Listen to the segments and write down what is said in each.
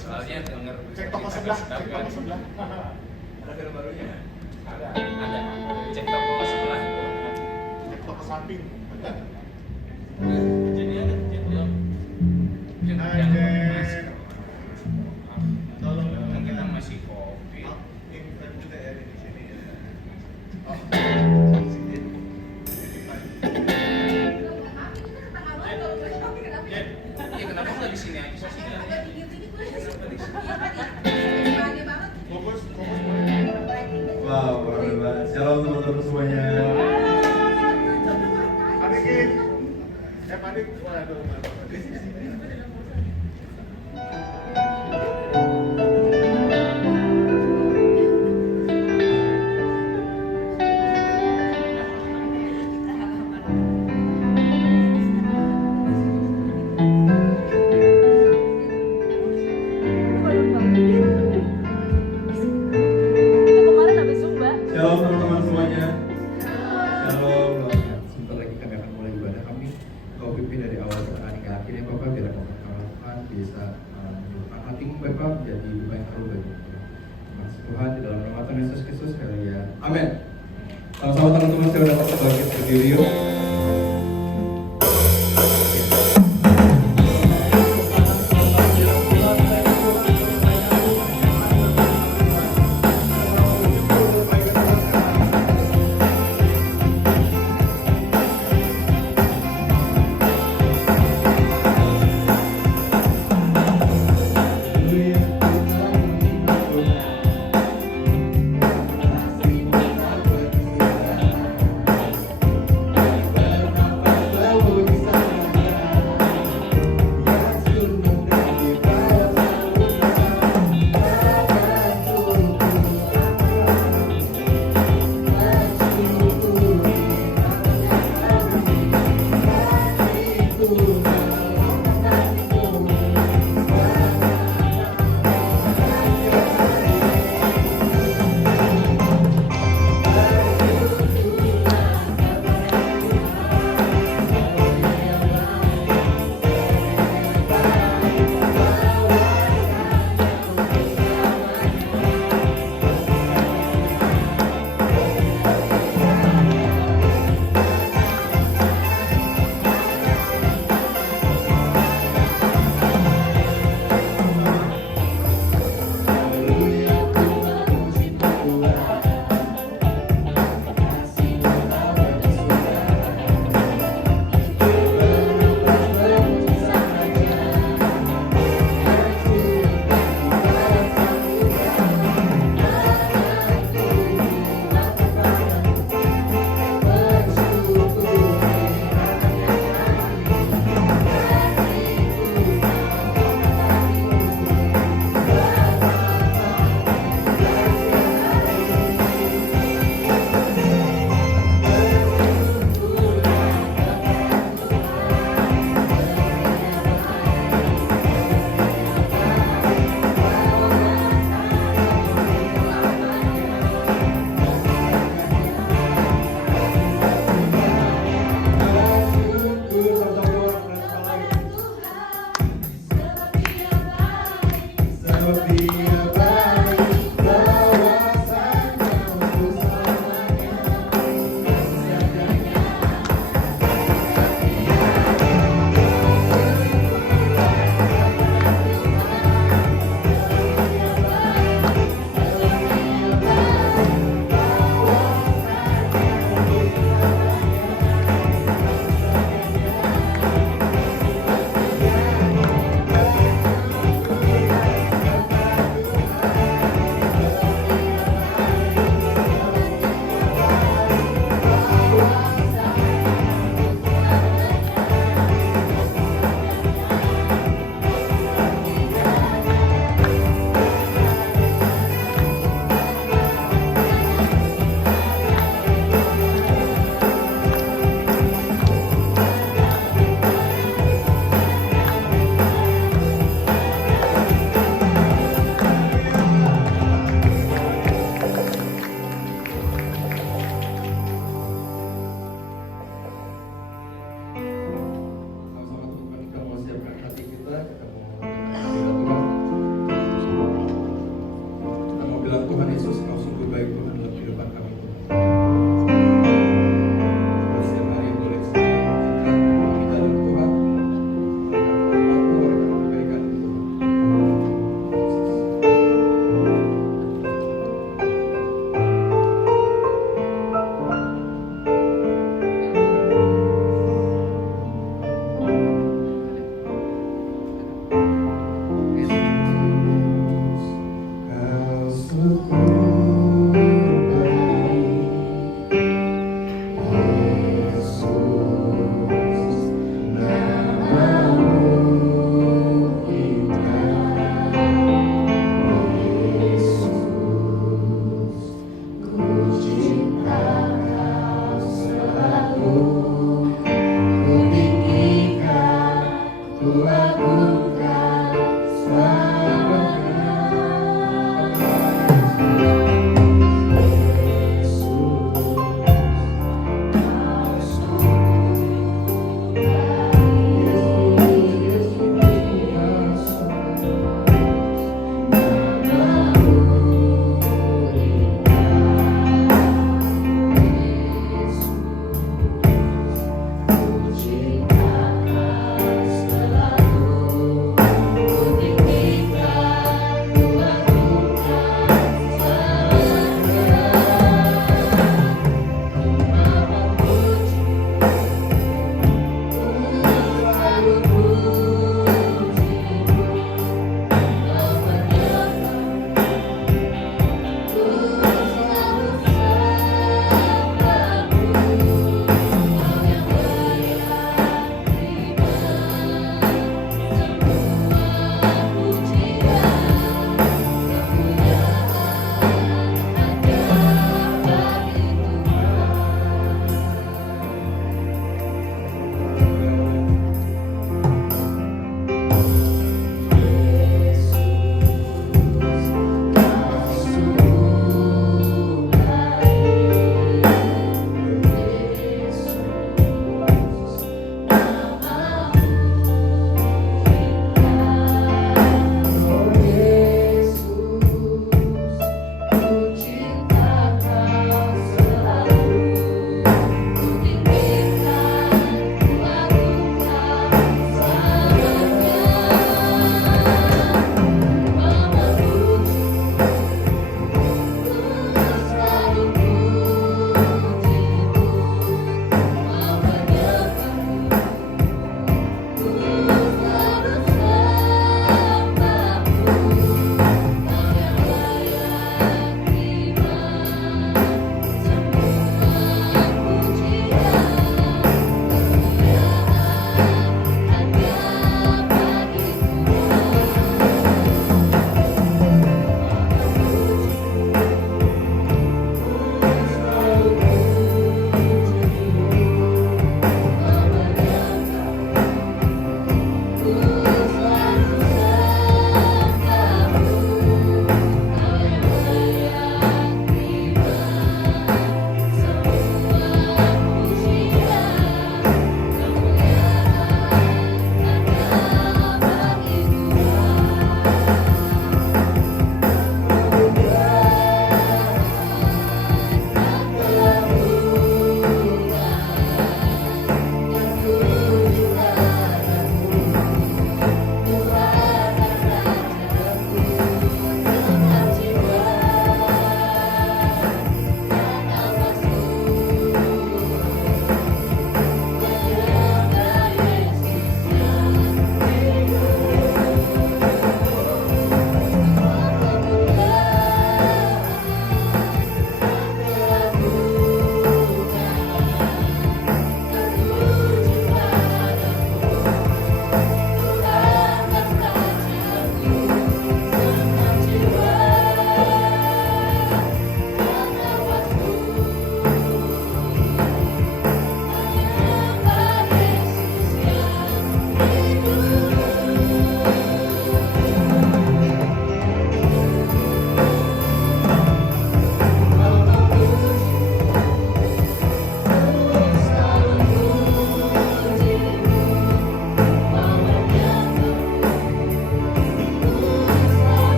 Soalnya denger Cek toko sebelah, cek toko sebelah. Ada film barunya? Ada. Cek toko sebelah. Cek toko samping. Jadi ada belum? Tolong Kan kita masih kopi. inframe juga ya di sini ya. Oh. Iya, kenapa nggak di sini aja sih? Fokus. Wow, keren banget. Shalom teman-teman semuanya. Panikin. Panik. Waduh. Shalom teman-teman semuanya. Shalom. Sebentar lagi kami akan mulai ibadah kami. Kau pimpin dari awal sampai hingga akhirnya Bapak, biar Tuhan bisa menyuruhkan hatimu Bapak menjadi lebih baik harum bagi Tuhan. Terima Tuhan di dalam nama Tuhan Yesus Kristus. Haleluya. Amin. Sama-sama teman-teman, saya dapat bagi berdiri yuk.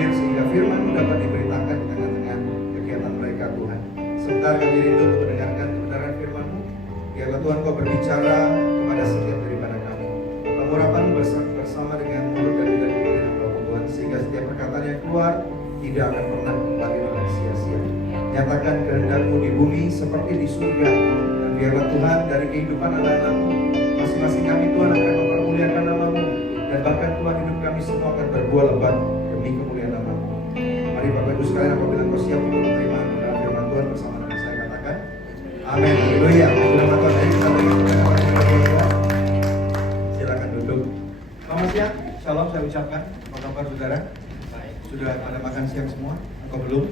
hadir sehingga firman dapat diberitakan di tengah-tengah kegiatan mereka Tuhan. Sebentar kami rindu untuk mendengarkan kebenaran firman-Mu. Biarlah Tuhan Kau berbicara kepada setiap daripada kami. Pengurapan bersama dengan mulut dan lidah pimpinan hamba-Mu Tuhan, sehingga setiap perkataan yang keluar tidak akan pernah kembali dengan sia-sia. Nyatakan kehendak-Mu di bumi seperti di surga. Dan biarlah Tuhan dari kehidupan anak-anak-Mu, masing-masing kami Tuhan akan mempermuliakan nama-Mu. Dan bahkan Tuhan hidup kami semua akan berbuah lebat demi kemuliaan nama-Mu. Mari Bapak Ibu sekalian, apabila Kau siap untuk menerima firman Tuhan bersama dengan saya katakan amin. Haleluya. Firman Tuhan hari kita berikan kepada orang yang berdoa. Silakan duduk. Selamat siang, shalom saya ucapkan. Apa kabar saudara? Baik. Sudah pada makan siang semua? Atau belum?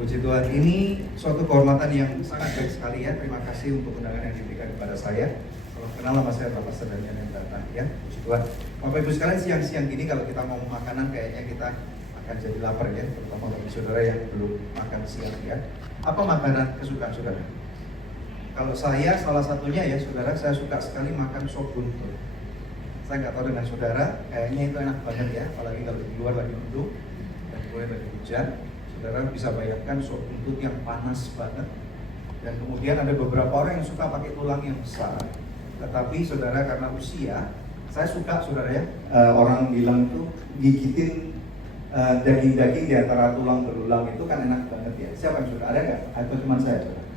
Puji Tuhan, ini suatu kehormatan yang sangat baik sekali ya. Terima kasih untuk undangan yang diberikan kepada saya. Salam kenal nama saya Bapak Sedarian yang datang ya. Puji Tuhan. Bapak Ibu sekalian, siang-siang gini kalau kita mau makanan kayaknya kita akan jadi lapar ya, terutama bagi saudara yang belum makan siang ya. Apa makanan kesukaan saudara? Kalau saya salah satunya ya saudara, saya suka sekali makan sop buntut. Saya nggak tahu dengan saudara, kayaknya itu enak banget ya, apalagi kalau di luar lagi mendung dan mulai lagi hujan. Saudara bisa bayangkan sop buntut yang panas banget. Dan kemudian ada beberapa orang yang suka pakai tulang yang besar. Tetapi saudara karena usia, saya suka saudara ya, orang bilang tuh gigitin daging-daging di antara tulang berulang itu kan enak banget ya. Siapa yang suka? Ada nggak? Atau cuma saya saudara?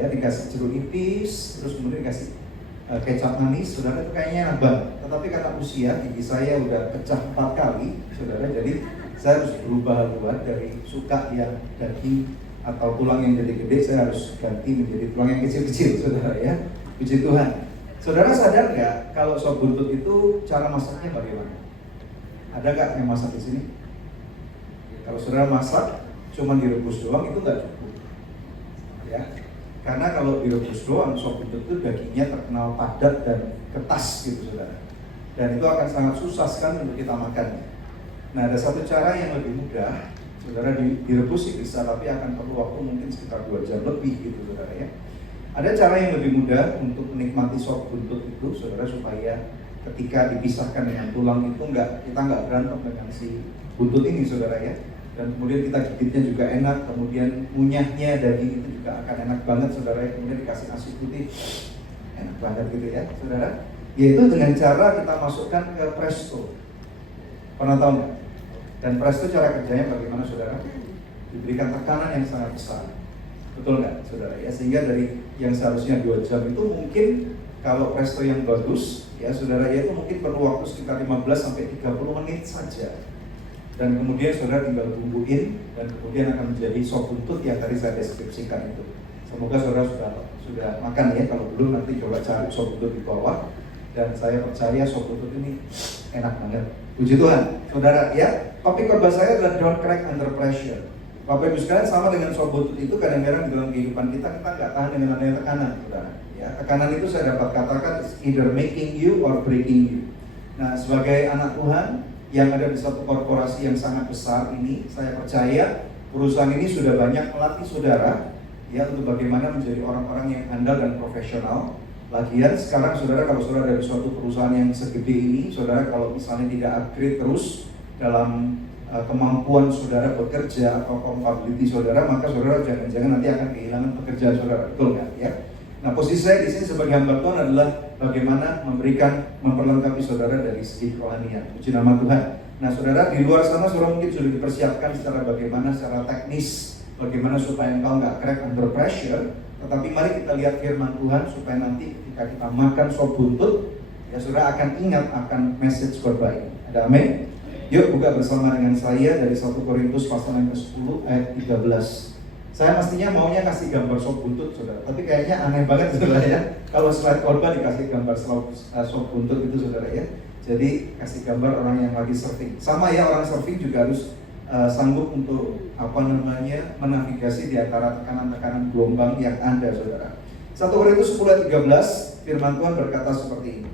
Ya dikasih jeruk nipis, terus kemudian dikasih kecap manis, saudara itu kayaknya enak banget. Tetapi karena usia, gigi saya udah pecah 4 kali, saudara, jadi saya harus berubah haluan dari suka yang daging atau tulang yang gede-gede, saya harus ganti menjadi tulang yang kecil-kecil, saudara ya. Puji Tuhan. Saudara sadar nggak kalau sop buntut itu cara masaknya bagaimana? Ada nggak yang masak di sini? Kalau saudara masak cuma direbus doang itu nggak cukup, ya. Karena kalau direbus doang sop buntut itu dagingnya terkenal padat dan ketas gitu saudara. Dan itu akan sangat susah sekali untuk kita makan. Nah ada satu cara yang lebih mudah, saudara direbus sih bisa, tapi akan perlu waktu mungkin sekitar 2 jam lebih gitu saudara ya. Ada cara yang lebih mudah untuk menikmati sop buntut itu saudara, supaya ketika dipisahkan dengan tulang itu kita nggak berantem dengan si buntut ini saudara ya. Dan kemudian kita gigitnya juga enak, kemudian munyahnya daging itu juga akan enak banget saudara. Kemudian dikasih nasi putih, enak banget gitu ya saudara. Yaitu dengan cara kita masukkan ke presto. Pernah tahu nggak? Dan presto cara kerjanya bagaimana saudara? Diberikan tekanan yang sangat besar. Betul nggak saudara ya? Sehingga dari yang seharusnya 2 jam itu mungkin kalau presto yang bagus ya saudara ya, itu mungkin perlu waktu sekitar 15-30 menit saja. Dan kemudian saudara tinggal bumbuin dan kemudian akan menjadi sop buntut yang tadi saya deskripsikan itu. Semoga saudara sudah makan ya, kalau belum nanti coba cari sop buntut di bawah. Dan saya percaya sop buntut ini enak banget. Puji Tuhan, saudara ya. Topik khotbah saya adalah don't crack under pressure. Bapak Ibu sekalian, sama dengan sop buntut itu kadang-kadang di dalam kehidupan kita nggak tahan dengan adanya tekanan, saudara. Ya, tekanan itu saya dapat katakan is either making you or breaking you. Nah, sebagai anak Tuhan yang ada di satu korporasi yang sangat besar ini, saya percaya perusahaan ini sudah banyak melatih saudara ya untuk bagaimana menjadi orang-orang yang handal dan profesional. Lagian sekarang saudara, kalau saudara dari suatu perusahaan yang segede ini, saudara kalau misalnya tidak upgrade terus dalam kemampuan saudara bekerja atau capability saudara, maka saudara jangan-jangan nanti akan kehilangan pekerjaan saudara, betul nggak ya? Nah, posisi saya di sini sebagai hamba Tuhan adalah bagaimana memperlengkapi saudara dari segi kerohanian. Puji nama Tuhan. Nah, saudara di luar sana saudara mungkin sudah dipersiapkan secara bagaimana, secara teknis, bagaimana supaya engkau nggak crack under pressure. Tetapi mari kita lihat firman Tuhan supaya nanti ketika kita makan sop buntut, ya saudara akan ingat akan message khotbah ini. Ada amin? Yuk buka bersama dengan saya dari 1 Korintus pasal yang ke-10 ayat 13. Saya mestinya maunya kasih gambar sop buntut saudara, tapi kayaknya aneh banget saudara ya. Kalau slide khotbah dikasih gambar sop buntut itu saudara ya. Jadi kasih gambar orang yang lagi surfing. Sama ya, orang surfing juga harus sanggup untuk menavigasi di antara tekanan-tekanan gelombang yang ada saudara. 1 Korintus 10 ayat 13, firman Tuhan berkata seperti ini.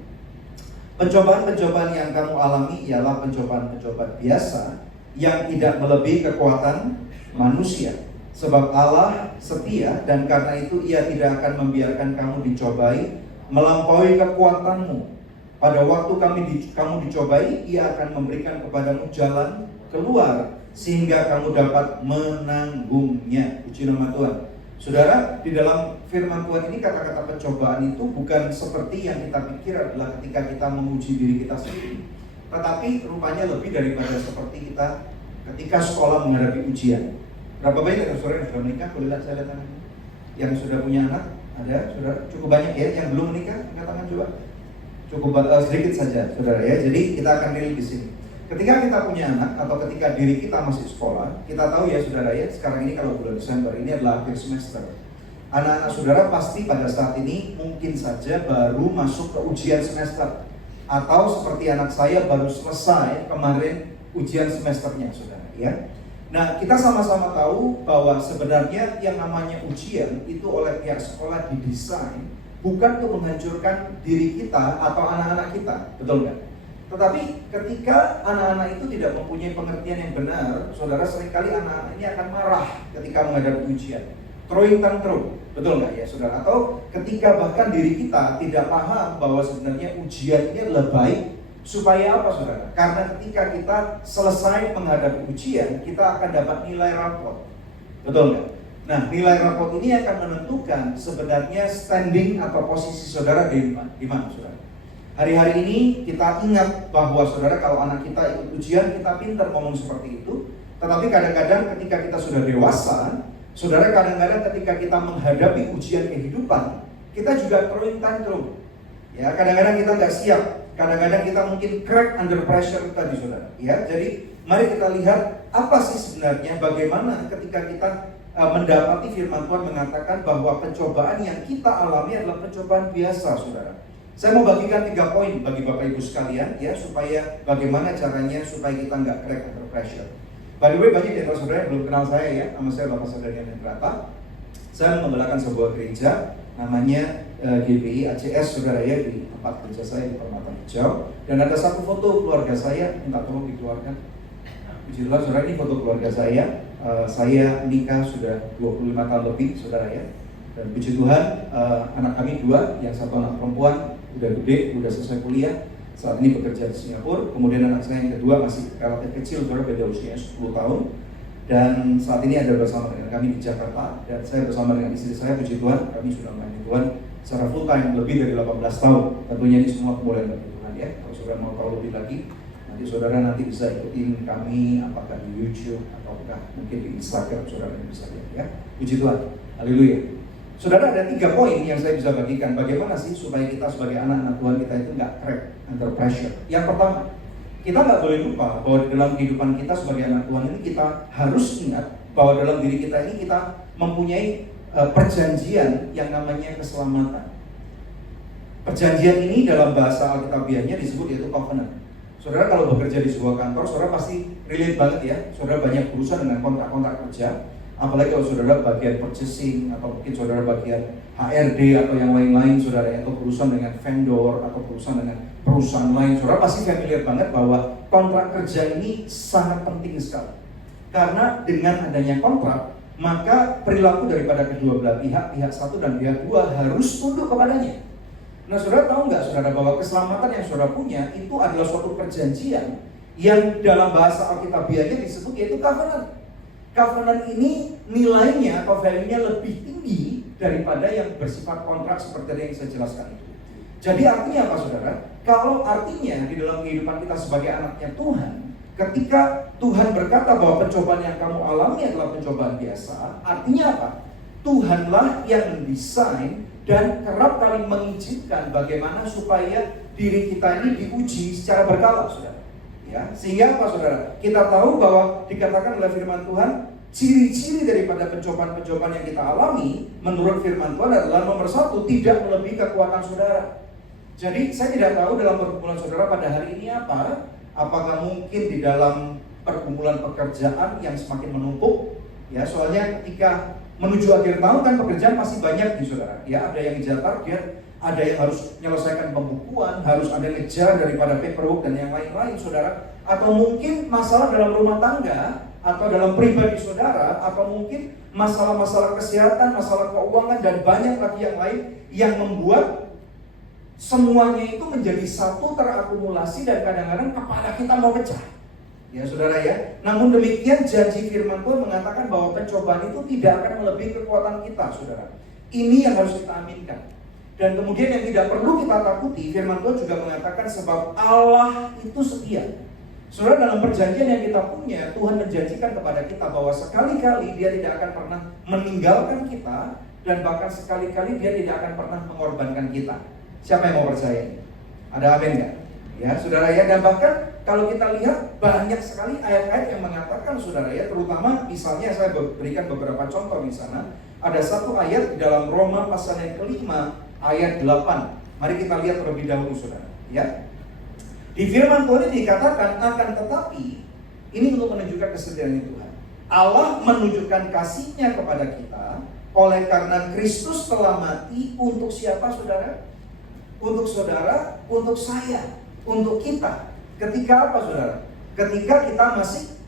Pencobaan-pencobaan yang kamu alami ialah pencobaan-pencobaan biasa yang tidak melebihi kekuatan manusia. Sebab Allah setia dan karena itu Ia tidak akan membiarkan kamu dicobai melampaui kekuatanmu. Pada waktu kamu dicobai, Ia akan memberikan kepadamu jalan keluar sehingga kamu dapat menanggungnya. Puji nama Tuhan. Saudara, di dalam firman Tuhan ini kata-kata pencobaan itu bukan seperti yang kita pikir adalah ketika kita menguji diri kita sendiri, tetapi rupanya lebih daripada seperti kita ketika sekolah menghadapi ujian. Berapa banyak dari saudara yang sudah menikah? Boleh lihat saya lihat tangannya. Yang sudah punya anak? Ada, saudara? Cukup banyak ya. Yang belum menikah? Angkat tangan coba. Cukup sedikit saja, saudara ya. Jadi kita akan real di sini. Ketika kita punya anak atau ketika diri kita masih sekolah, kita tahu ya saudara ya, sekarang ini kalau bulan Desember ini adalah akhir semester. Anak-anak saudara pasti pada saat ini mungkin saja baru masuk ke ujian semester, atau seperti anak saya baru selesai kemarin ujian semesternya saudara ya. Nah, kita sama-sama tahu bahwa sebenarnya yang namanya ujian itu oleh pihak sekolah didesain bukan untuk menghancurkan diri kita atau anak-anak kita, betul nggak? Tetapi ketika anak-anak itu tidak mempunyai pengertian yang benar, saudara, seringkali anak-anak ini akan marah ketika menghadapi ujian, throwing tantrum, betul nggak ya saudara? Atau ketika bahkan diri kita tidak paham bahwa sebenarnya ujian ini adalah baik, supaya apa saudara? Karena ketika kita selesai menghadapi ujian, kita akan dapat nilai rapor, betul nggak? Nah, nilai rapor ini akan menentukan sebenarnya standing atau posisi saudara di mana saudara. Hari-hari ini kita ingat bahwa saudara, kalau anak kita ikut ujian, kita pintar ngomong seperti itu. Tetapi kadang-kadang ketika kita sudah dewasa, saudara, kadang-kadang ketika kita menghadapi ujian kehidupan, kita juga throwing tantrum. Ya, kadang-kadang kita nggak siap. Kadang-kadang kita mungkin crack under pressure tadi saudara. Ya, jadi mari kita lihat apa sih sebenarnya, bagaimana ketika kita mendapati firman Tuhan mengatakan bahwa pencobaan yang kita alami adalah pencobaan biasa saudara. Saya mau bagikan 3 poin bagi Bapak Ibu sekalian ya, supaya bagaimana caranya supaya kita nggak crack under pressure. By the way, banyak dari saudara yang belum kenal saya ya, nama saya Bapak Saudara yang Berata. Saya membelakan sebuah gereja namanya GBI ACS saudara ya, di tempat kerja saya di Permata Hijau. Dan ada satu foto keluarga saya, minta tolong dikeluarkan. Puji Tuhan saudara, ini foto keluarga saya. Saya nikah sudah 25 tahun lebih saudara ya. Dan puji Tuhan anak kami 2, yang satu anak perempuan udah gede, udah selesai kuliah, saat ini bekerja di Singapura. Kemudian anak saya yang kedua masih relatif kecil, beda usianya 10 tahun. Dan saat ini ada bersama dengan kami di Jakarta. Dan saya bersama dengan istri saya, puji Tuhan, kami sudah melayani Tuhan secara full time lebih dari 18 tahun. Tentunya ini semua kemuliaan bagi Tuhan ya. Kalau saudara mau tahu lebih lagi, nanti saudara bisa ikutin kami apakah di YouTube ataukah mungkin di Instagram, saudara bisa lihat ya. Puji Tuhan, haleluya. Saudara, ada 3 poin yang saya bisa bagikan. Bagaimana sih supaya kita sebagai anak-anak Tuhan kita itu nggak crack under pressure. Yang pertama, kita nggak boleh lupa bahwa di dalam kehidupan kita sebagai anak Tuhan ini kita harus ingat bahwa dalam diri kita ini kita mempunyai perjanjian yang namanya keselamatan. Perjanjian ini dalam bahasa Alkitabiahnya disebut yaitu covenant. Saudara kalau bekerja di sebuah kantor, saudara pasti relate banget ya. Saudara banyak berurusan dengan kontrak-kontrak kerja. Apalagi kalau saudara bagian purchasing atau mungkin saudara bagian HRD atau yang lain-lain saudara, atau berurusan dengan vendor atau berurusan dengan perusahaan lain, saudara pasti familiar banget bahwa kontrak kerja ini sangat penting sekali. Karena dengan adanya kontrak, maka perilaku daripada kedua belah pihak, pihak satu dan pihak dua harus tunduk kepadanya. Nah saudara tahu nggak saudara bahwa keselamatan yang saudara punya itu adalah suatu perjanjian yang dalam bahasa Alkitabiahnya disebut yaitu covenant. Covenant ini nilainya atau value-nya lebih tinggi daripada yang bersifat kontrak seperti yang saya jelaskan itu. Jadi artinya apa saudara? Kalau artinya di dalam kehidupan kita sebagai anaknya Tuhan, ketika Tuhan berkata bahwa pencobaan yang kamu alami adalah pencobaan biasa, artinya apa? Tuhanlah yang mendesain dan kerap kali mengizinkan bagaimana supaya diri kita ini diuji secara berkala saudara. Ya, sehingga apa saudara? Kita tahu bahwa dikatakan oleh firman Tuhan, ciri-ciri daripada pencobaan-pencobaan yang kita alami menurut firman Tuhan adalah nomor 1, tidak melebihi kekuatan saudara. Jadi saya tidak tahu dalam pergumulan saudara pada hari ini apa. Apakah mungkin di dalam pergumulan pekerjaan yang semakin menumpuk? Ya, soalnya ketika menuju akhir tahun kan pekerjaan masih banyak nih saudara. Ya, ada yang ngejar target, ada yang harus menyelesaikan pembukuan, harus ada ngejar daripada paperwork dan yang lain-lain saudara. Atau mungkin masalah dalam rumah tangga, atau dalam pribadi saudara, atau mungkin masalah-masalah kesehatan, masalah keuangan, dan banyak lagi yang lain yang membuat semuanya itu menjadi satu terakumulasi dan kadang-kadang kepala kita mau pecah. Ya saudara ya. Namun demikian janji firman Tuhan mengatakan bahwa pencobaan itu tidak akan melebihi kekuatan kita, saudara. Ini yang harus kita aminkan. Dan kemudian yang tidak perlu kita takuti, firman Tuhan juga mengatakan sebab Allah itu setia. Saudara, dalam perjanjian yang kita punya, Tuhan menjanjikan kepada kita bahwa sekali-kali Dia tidak akan pernah meninggalkan kita, dan bahkan sekali-kali Dia tidak akan pernah mengorbankan kita. Siapa yang mau percaya ini? Ada amin nggak? Ya, saudara ya. Dan bahkan kalau kita lihat banyak sekali ayat-ayat yang mengatakan, saudara ya, terutama misalnya saya berikan beberapa contoh di sana. Ada satu ayat di dalam Roma pasal yang kelima ayat 8. Mari kita lihat terlebih dahulu, saudara. Ya. Di firman Tuhan ini dikatakan akan tetapi ini untuk menunjukkan kesetiaan Tuhan. Allah menunjukkan kasih-Nya kepada kita oleh karena Kristus telah mati untuk siapa, saudara? Untuk saudara, untuk saya, untuk kita. Ketika apa, saudara? Ketika kita masih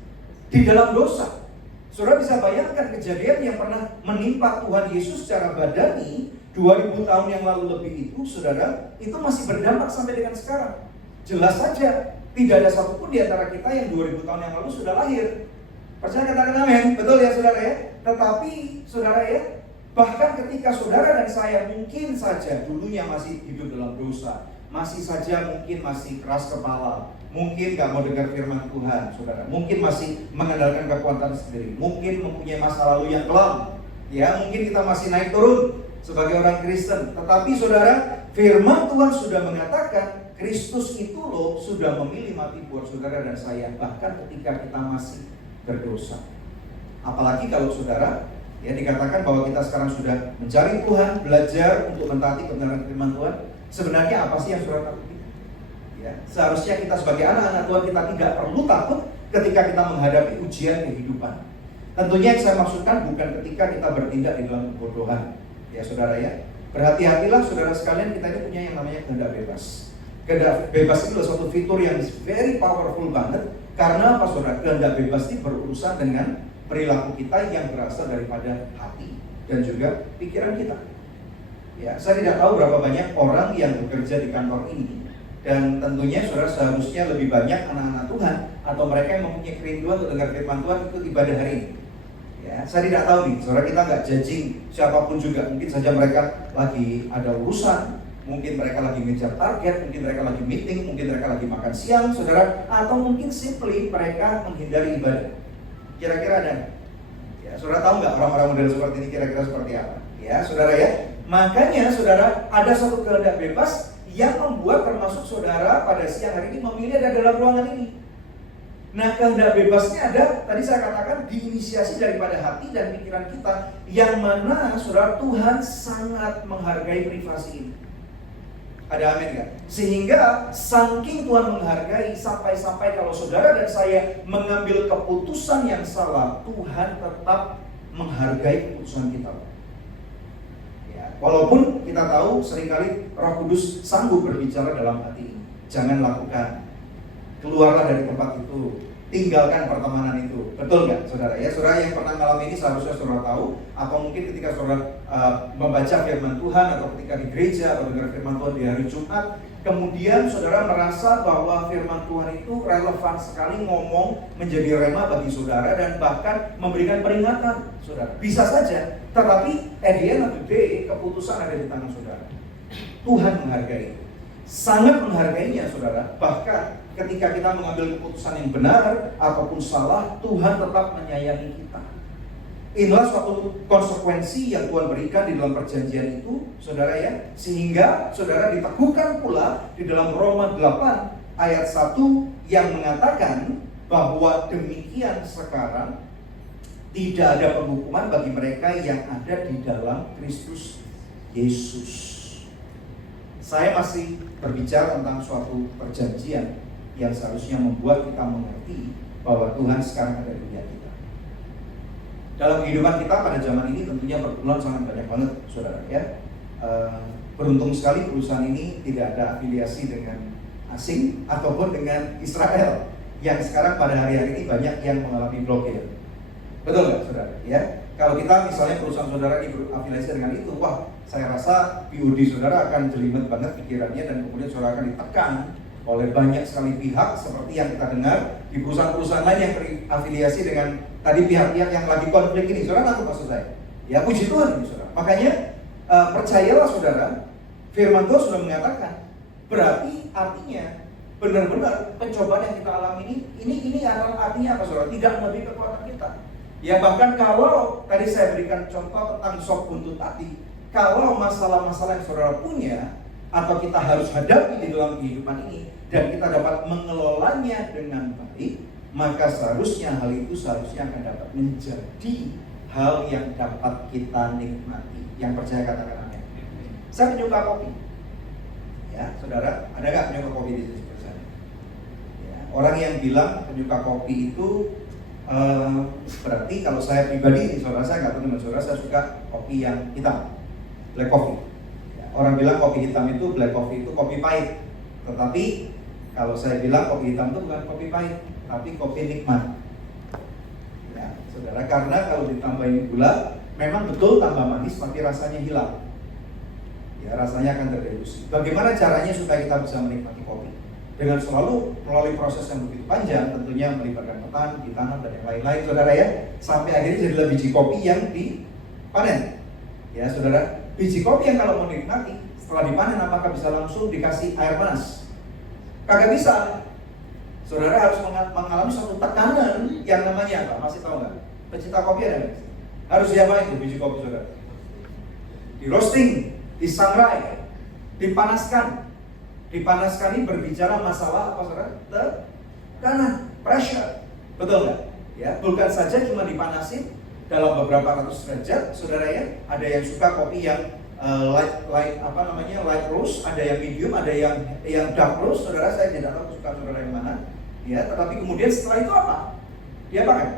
di dalam dosa. Saudara bisa bayangkan kejadian yang pernah menimpa Tuhan Yesus secara badani 2000 tahun yang lalu lebih itu, saudara, itu masih berdampak sampai dengan sekarang. Jelas saja, tidak ada satupun di antara kita yang 2000 tahun yang lalu sudah lahir. Percaya katakan amin, betul ya saudara ya? Tetapi saudara ya, bahkan ketika saudara dan saya mungkin saja dulunya masih hidup dalam dosa, masih saja mungkin masih keras kepala, mungkin gak mau dengar firman Tuhan, saudara, mungkin masih mengandalkan kekuatan sendiri, mungkin mempunyai masa lalu yang kelam, ya mungkin kita masih naik turun sebagai orang Kristen. Tetapi saudara, firman Tuhan sudah mengatakan Kristus itu loh sudah memilih mati buat saudara dan saya, bahkan ketika kita masih berdosa. Apalagi kalau saudara ya dikatakan bahwa kita sekarang sudah mencari Tuhan, belajar untuk mentaati kebenaran firman Tuhan. Sebenarnya apa sih yang saudara takuti? Ya, seharusnya kita sebagai anak-anak Tuhan kita tidak perlu takut ketika kita menghadapi ujian kehidupan. Tentunya yang saya maksudkan bukan ketika kita bertindak di dalam kebodohan. Ya saudara ya, berhati-hatilah saudara sekalian, kita ini punya yang namanya kehendak bebas. Kehendak bebas itu adalah suatu fitur yang very powerful banget. Karena apa saudara? Kehendak bebas ini berurusan dengan perilaku kita yang berasal daripada hati dan juga pikiran kita. Ya, saya tidak tahu berapa banyak orang yang bekerja di kantor ini. Dan tentunya saudara seharusnya lebih banyak anak-anak Tuhan atau mereka yang mempunyai kerinduan untuk dengar firman Tuhan ikut ibadah hari ini. Ya, saya tidak tahu nih, saudara, kita nggak judging siapapun juga. Mungkin saja mereka lagi ada urusan, mungkin mereka lagi ngejar target, mungkin mereka lagi meeting, mungkin mereka lagi makan siang, saudara, atau mungkin simply mereka menghindari ibadah. Kira-kira ada? Ya, saudara tahu nggak orang-orang model seperti ini kira-kira seperti apa? Ya, saudara ya. Makanya, saudara, ada satu kehendak bebas yang membuat termasuk saudara pada siang hari ini memilih ada dalam ruangan ini. Nah, kehendak bebasnya ada, tadi saya katakan, diinisiasi daripada hati dan pikiran kita, yang mana saudara Tuhan sangat menghargai privasi ini. Ada amin kan? Sehingga saking Tuhan menghargai, sampai-sampai kalau saudara dan saya mengambil keputusan yang salah, Tuhan tetap menghargai keputusan kita. Ya, walaupun kita tahu seringkali Roh Kudus sanggup berbicara dalam hati ini. Jangan lakukan. Keluarlah dari tempat itu, tinggalkan pertemanan itu. Betul nggak, saudara? Ya, saudara yang pernah mengalami ini seharusnya saudara tahu. Atau mungkin ketika saudara membaca firman Tuhan, atau ketika di gereja atau dengar firman Tuhan di hari Jumat, kemudian saudara merasa bahwa firman Tuhan itu relevan sekali, ngomong menjadi rema bagi saudara dan bahkan memberikan peringatan, saudara. Bisa saja, tetapi at the end of the day, keputusan ada di tangan saudara. Tuhan menghargai, sangat menghargainya, saudara. Bahkan ketika kita mengambil keputusan yang benar ataupun salah, Tuhan tetap menyayangi kita. Inilah suatu konsekuensi yang Tuhan berikan di dalam perjanjian itu, saudara ya. Sehingga saudara diteguhkan pula di dalam Roma 8 ayat 1 yang mengatakan bahwa demikian sekarang tidak ada penghukuman bagi mereka yang ada di dalam Kristus Yesus. Saya masih berbicara tentang suatu perjanjian yang seharusnya membuat kita mengerti bahwa Tuhan sekarang ada di dunia kita. Dalam kehidupan kita pada zaman ini tentunya pergumulan sangat banyak banget, saudara ya. Beruntung sekali perusahaan ini tidak ada afiliasi dengan asing ataupun dengan Israel yang sekarang pada hari-hari ini banyak yang mengalami blokade. Betul nggak, saudara? Ya, kalau kita misalnya perusahaan saudara ini berafiliasi dengan itu, wah, saya rasa PUD saudara akan jelimet banget pikirannya dan kemudian saudara akan ditekan oleh banyak sekali pihak seperti yang kita dengar di perusahaan-perusahaan lain yang terafiliasi dengan tadi pihak-pihak yang lagi konflik ini. Saudara nangkep maksud saya? Ya puji Tuhan ini saudara. Makanya percayalah saudara, firman Tuhan sudah mengatakan, berarti artinya benar-benar pencobaan yang kita alami ini adalah artinya apa saudara? Tidak melebihi kekuatan kita. Ya bahkan kalau tadi saya berikan contoh tentang sop buntut tadi, kalau masalah-masalah yang saudara punya atau kita harus hadapi di dalam kehidupan ini dan kita dapat mengelolanya dengan baik, maka seharusnya hal itu seharusnya akan dapat menjadi hal yang dapat kita nikmati. Yang percaya katakan amin. Saya penyuka kopi. Ya, saudara, ada nggak penyuka kopi di sini? Ya, orang yang bilang penyuka kopi itu berarti kalau saya pribadi, saudara saya nggak tahu teman saudara, saya suka kopi yang hitam, black coffee. Ya, orang bilang kopi hitam itu black coffee itu kopi pahit. Tetapi kalau saya bilang kopi hitam itu bukan kopi pahit, tapi kopi nikmat. Ya, saudara, karena kalau ditambahin gula, memang betul tambah manis, tapi rasanya hilang. Ya, rasanya akan terdelusi. Bagaimana caranya supaya kita bisa menikmati kopi? Dengan selalu melalui proses yang begitu panjang, tentunya melibatkan petani, ditanam dan yang lain-lain, saudara ya, sampai akhirnya jadilah biji kopi yang dipanen. Ya, saudara, biji kopi yang kalau mau dinikmati, setelah dipanen apakah bisa langsung dikasih air panas? Kagak bisa. Saudara harus mengalami suatu tekanan yang namanya apa? Masih tahu nggak? Pecinta kopi ada nggak? Harus diapain tuh biji kopi saudara? Di roasting, disangrai, dipanaskan. Dipanaskan ini berbicara masalah apa saudara? Tekanan, pressure, betul nggak? Ya, bukan saja cuma dipanasin dalam beberapa ratus derajat, saudara ya. Ada yang suka kopi yang light roast, ada yang medium, ada yang dark roast. Saudara, saya tidak tahu suka saudara yang mana. Ya, tetapi kemudian setelah itu apa? Dia pakai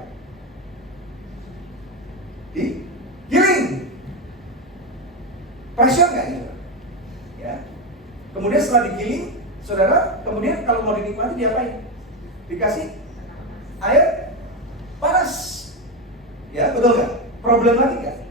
giling, pressure nggak itu? Ya. Kemudian setelah digiling, saudara, kemudian kalau mau dinikmati diapain? Dikasih air panas. Ya, betul nggak? Problematika.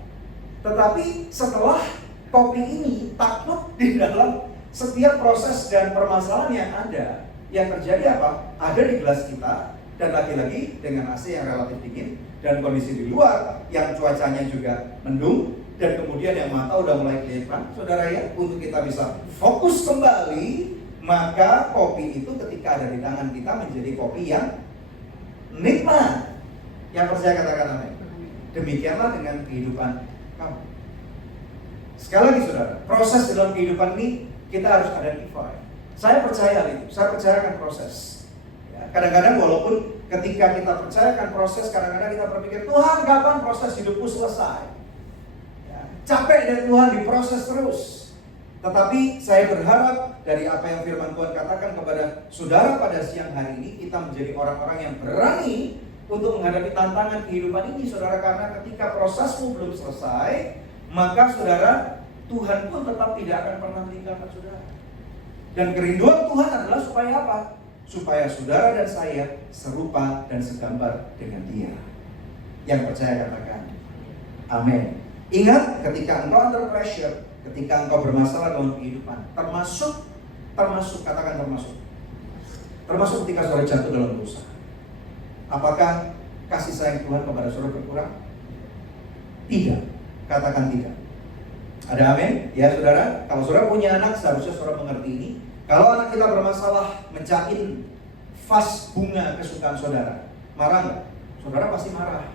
Tetapi setelah kopi ini takluk di dalam setiap proses dan permasalahan yang ada, yang terjadi apa? Ada di gelas kita, dan lagi-lagi dengan AC yang relatif dingin dan kondisi di luar yang cuacanya juga mendung, dan kemudian yang mata udah mulai kelihatan, saudara ya, untuk kita bisa fokus kembali, maka kopi itu ketika ada di tangan kita menjadi kopi yang nikmat. Yang percaya katakan amin. Demikianlah dengan kehidupan kamu. Sekali lagi saudara, proses dalam kehidupan ini kita harus identify. Saya percaya itu, saya percayakan proses. Ya, kadang-kadang walaupun ketika kita percayakan proses, kadang-kadang kita berpikir, Tuhan kapan proses hidupku selesai? Capek dan Tuhan diproses terus. Tetapi saya berharap dari apa yang firman Tuhan katakan kepada saudara pada siang hari ini, kita menjadi orang-orang yang berani untuk menghadapi tantangan kehidupan ini, saudara. Karena ketika prosesmu belum selesai, maka saudara, Tuhan pun tetap tidak akan pernah meninggalkan saudara. Dan kerinduan Tuhan adalah supaya apa? Supaya saudara dan saya serupa dan segambar dengan Dia. Yang percaya katakan amin. Ingat, ketika engkau under pressure, ketika engkau bermasalah dalam kehidupan, termasuk katakan termasuk ketika saudara jatuh dalam dosa, apakah kasih sayang Tuhan kepada saudara berkurang? Tidak, katakan tidak. Ada amin? Ya saudara, kalau saudara punya anak, seharusnya saudara mengerti ini. Kalau anak kita bermasalah mencahin vas bunga kesukaan saudara, marah nggak? Saudara pasti marah.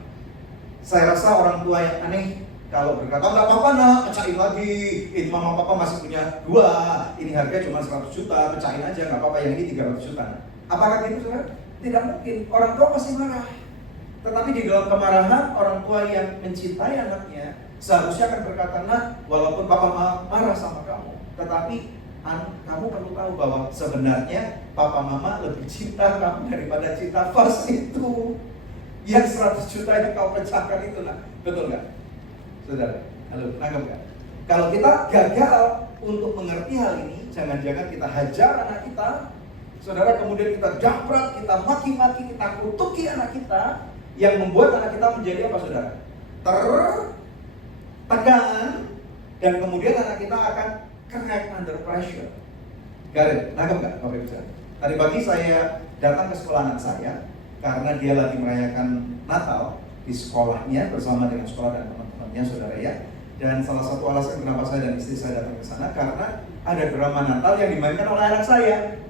Saya rasa orang tua yang aneh kalau berkata, nggak apa-apa nak, pecahin lagi. Ini mama papa masih punya 2. Ini harga cuma 100 juta, pecahin aja, nggak apa-apa. Yang ini 300 juta. Apakah gitu saudara? Tidak mungkin. Orang tua pasti marah. Tetapi di dalam kemarahan, orang tua yang mencintai anaknya seharusnya akan berkata, nak, walaupun papa marah sama kamu, tetapi kamu perlu tahu bahwa sebenarnya papa mama lebih cinta kamu daripada cinta vas itu. Yang 100 juta yang kau pecahkan itu nak. Betul nggak? Saudara, halo, nangkep gak? Kalau kita gagal untuk mengerti hal ini, jangan-jangan kita hajar anak kita, saudara, kemudian kita japrak, kita maki-maki, kita kutuki anak kita, yang membuat anak kita menjadi apa saudara? Tertekan, dan kemudian anak kita akan crack under pressure. Garet, nangkep gak? Bapak Ibu saudara? Tadi pagi saya datang ke sekolah anak saya karena dia lagi merayakan Natal di sekolahnya bersama dengan sekolah dan teman-temannya, saudara ya. Dan salah satu alasan kenapa saya dan istri saya datang ke sana karena ada drama Natal yang dimainkan oleh anak saya.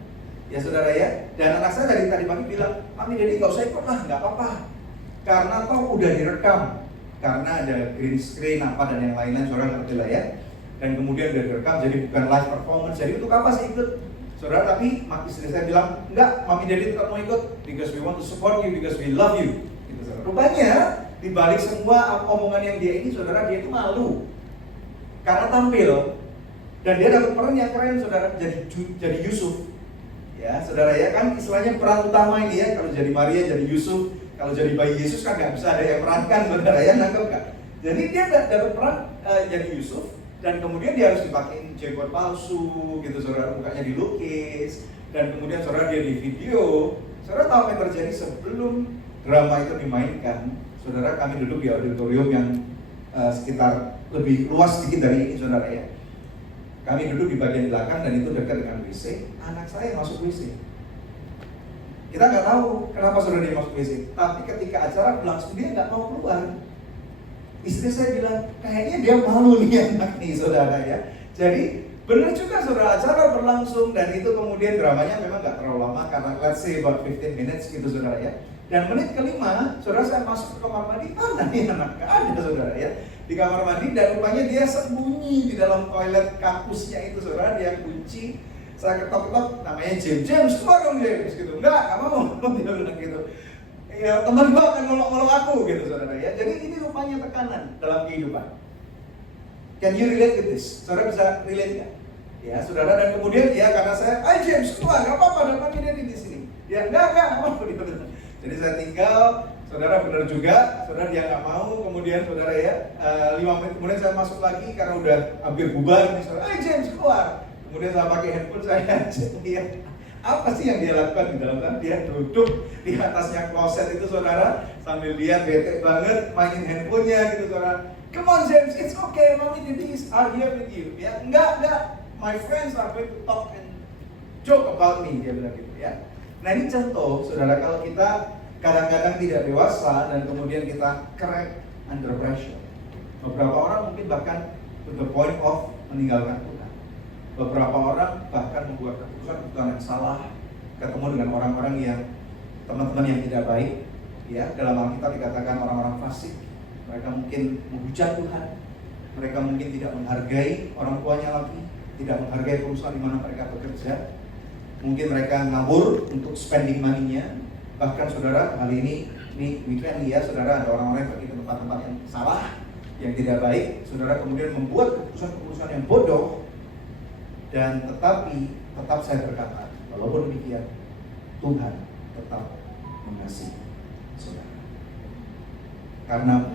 Ya saudara ya. Dan anak saya dari tadi pagi bilang, "Mami, Dedi nggak usah ikut lah, nggak apa-apa. Karena toh udah direkam. Karena ada green screen apa dan yang lain-lain, saudara ngerti lah ya. Dan kemudian udah direkam, jadi bukan live performance. Jadi untuk apa sih ikut?" Saudara, tapi istri saya bilang, "Enggak, Mami Dedi tetap mau ikut because we want to support you, because we love you." Gitu, saudara. Rupanya di balik semua omongan yang dia ini, saudara, dia itu malu karena tampil dan dia dapat peran yang keren, saudara, jadi Yusuf. Ya, saudara ya, kan istilahnya peran utama ini ya, kalau jadi Maria, jadi Yusuf, kalau jadi bayi Yesus kan nggak bisa ada yang perankan, saudara ya, nangkep kan? Jadi dia dapat peran jadi Yusuf. Dan kemudian dia harus dipakein jenggot palsu gitu, saudara, mukanya dilukis. Dan kemudian saudara dia di video. Saudara tahu apa yang terjadi sebelum drama itu dimainkan? Saudara, kami duduk di auditorium yang sekitar lebih luas sedikit dari ini, saudara ya. Kami duduk di bagian belakang dan itu dekat dengan WC. Anak saya masuk WC. Kita nggak tahu kenapa saudara dia masuk WC. Tapi ketika acara berlangsung dia nggak mau keluar. Istri saya bilang, kayaknya dia malu nih anak nih, saudara ya. Jadi benar juga, saudara, acara berlangsung dan itu kemudian dramanya memang nggak terlalu lama karena let's say about 15 minutes gitu, saudara ya. Dan menit kelima, saudara, saya masuk ke kamar mandi, mana nih anak? Nggak ada, saudara ya. Di kamar mandi dan rupanya dia sembunyi di dalam toilet kampusnya itu, saudara, dia kunci. Saya ketok-ketok, namanya James, keluar dong James gitu. Nggak mau, dia bilang gitu. Ya, teman gua akan ngolok-ngolok aku gitu, saudara ya. Jadi ini rupanya tekanan dalam kehidupan. Can you relate with this? Saudara bisa relate nggak? Ya, saudara, dan kemudian ya karena saya, James keluar, nggak apa-apa, dan kami di sini. Ya, nggak mau gitu. Jadi saya tinggal, saudara, benar juga, saudara, dia nggak mau. Kemudian saudara ya, 5 menit kemudian saya masuk lagi karena udah hampir bubar nih, saudara. James keluar. Kemudian saya pakai handphone saya lihat. Apa sih yang dia lakukan di dalam sana? Dia duduk di atasnya kloset itu, saudara, sambil lihat bete banget, mainin handphonenya gitu, saudara. Come on James, it's okay, Mommy Daddy are here with you. Ya, enggak, my friends are going to talk and joke about me, dia bilang gitu ya. Nah ini contoh, saudara, kalau kita kadang-kadang tidak dewasa dan kemudian kita crack under pressure. Beberapa orang mungkin bahkan to the point of meninggalkan Tuhan. Beberapa orang bahkan membuat keputusan yang salah, ketemu dengan orang-orang yang teman-teman yang tidak baik, ya, dalam Alkitab dikatakan orang-orang fasik. Mereka mungkin menghujat Tuhan, mereka mungkin tidak menghargai orang tuanya lagi, tidak menghargai perusahaan di mana mereka bekerja. Mungkin mereka ngabur untuk spending money-nya. Bahkan saudara, kali ini weekend ya, saudara, ada orang-orang yang pergi ke tempat-tempat yang salah, yang tidak baik. Saudara kemudian membuat keputusan-keputusan yang bodoh. Dan tetap saya berkata, walaupun demikian, Tuhan tetap mengasihi saudara. Karena